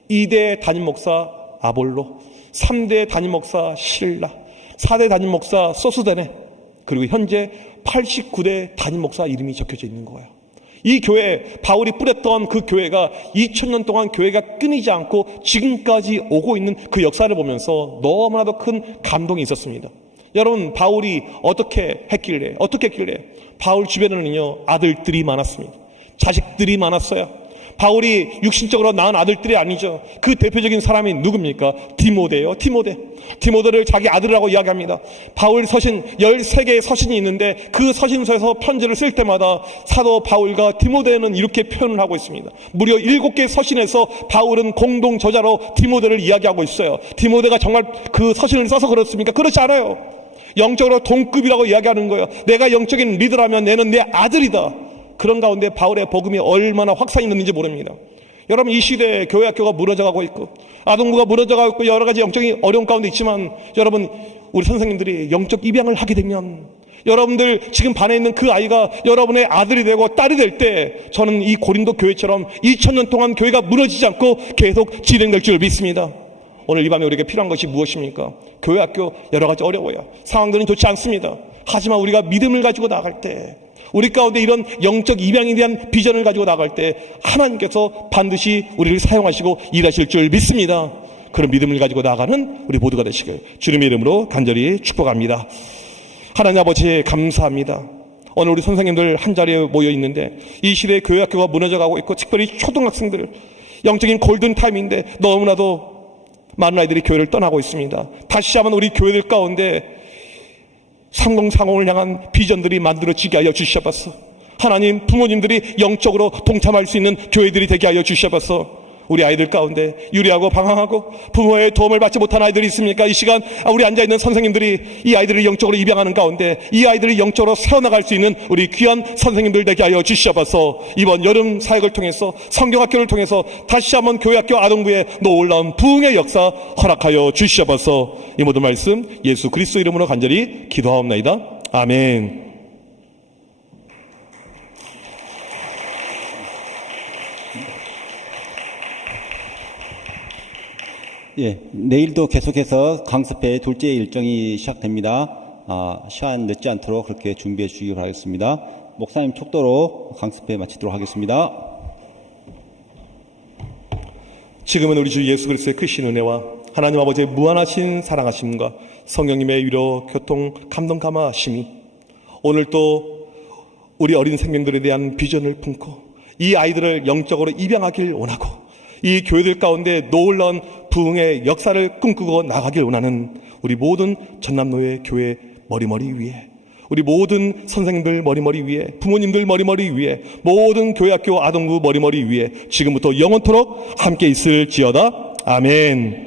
2대 담임 목사 아볼로, 3대 담임 목사 실라, 4대 담임 목사 소스데네, 그리고 현재 89대 담임 목사 이름이 적혀져 있는 거예요. 이 교회, 바울이 뿌렸던 그 교회가 2000년 동안 교회가 끊이지 않고 지금까지 오고 있는 그 역사를 보면서 너무나도 큰 감동이 있었습니다. 여러분, 바울이 어떻게 했길래 바울 주변에는요 아들들이 많았습니다. 자식들이 많았어요. 바울이 육신적으로 낳은 아들들이 아니죠. 그 대표적인 사람이 누굽니까? 디모데를 자기 아들이라고 이야기합니다. 바울 서신 13개의 서신이 있는데 그 서신서에서 편지를 쓸 때마다 사도 바울과 디모데는 이렇게 표현을 하고 있습니다. 무려 7개의 서신에서 바울은 공동 저자로 디모데를 이야기하고 있어요. 디모데가 정말 그 서신을 써서 그렇습니까? 그렇지 않아요. 영적으로 동급이라고 이야기하는 거예요. 내가 영적인 리더라면 얘는 내 아들이다. 그런 가운데 바울의 복음이 얼마나 확산이 있는지 모릅니다. 여러분, 이 시대에 교회 학교가 무너져가고 있고 아동부가 무너져가고 있고 여러 가지 영적인 어려움 가운데 있지만, 여러분, 우리 선생님들이 영적 입양을 하게 되면 여러분들 지금 반에 있는 그 아이가 여러분의 아들이 되고 딸이 될 때, 저는 이 고린도 교회처럼 2000년 동안 교회가 무너지지 않고 계속 진행될 줄 믿습니다. 오늘 이 밤에 우리에게 필요한 것이 무엇입니까? 교회 학교 여러 가지 어려워요. 상황들은 좋지 않습니다. 하지만 우리가 믿음을 가지고 나갈 때, 우리 가운데 이런 영적 입양에 대한 비전을 가지고 나갈 때 하나님께서 반드시 우리를 사용하시고 일하실 줄 믿습니다. 그런 믿음을 가지고 나가는 우리 모두가 되시길 주님의 이름으로 간절히 축복합니다. 하나님 아버지, 감사합니다. 오늘 우리 선생님들 한자리에 모여 있는데 이 시대에 교회 학교가 무너져가고 있고, 특별히 초등학생들 영적인 골든타임인데 너무나도 많은 아이들이 교회를 떠나고 있습니다. 다시 한번 우리 교회들 가운데 3030을 향한 비전들이 만들어지게 하여 주시옵소서. 하나님, 부모님들이 영적으로 동참할 수 있는 교회들이 되게 하여 주시옵소서. 우리 아이들 가운데 유리하고 방황하고 부모의 도움을 받지 못한 아이들이 있습니까? 이 시간 우리 앉아있는 선생님들이 이 아이들을 영적으로 입양하는 가운데 이 아이들을 영적으로 세워나갈 수 있는 우리 귀한 선생님들 되게 하여 주시옵소서. 이번 여름 사역을 통해서, 성경학교를 통해서 다시 한번 교회학교 아동부에 놀라운 부흥의 역사 허락하여 주시옵소서. 이 모든 말씀 예수 그리스도 이름으로 간절히 기도하옵나이다. 아멘. 예, 내일도 계속해서 강습회 둘째 일정이 시작됩니다. 시간 늦지 않도록 그렇게 준비해 주시기 바라겠습니다. 목사님 촉도로 강습회 마치도록 하겠습니다. 지금은 우리 주 예수 그리스도의 크신 은혜와 하나님 아버지의 무한하신 사랑하심과 성령님의 위로 교통 감동 감화하심이 오늘 또 우리 어린 생명들에 대한 비전을 품고 이 아이들을 영적으로 입양하길 원하고 이 교회들 가운데 놀라운 부흥의 역사를 꿈꾸고 나가길 원하는 우리 모든 전남노예 교회 머리머리 위에, 우리 모든 선생님들 머리머리 위에, 부모님들 머리머리 위에, 모든 교회학교 아동부 머리머리 위에 지금부터 영원토록 함께 있을지어다. 아멘.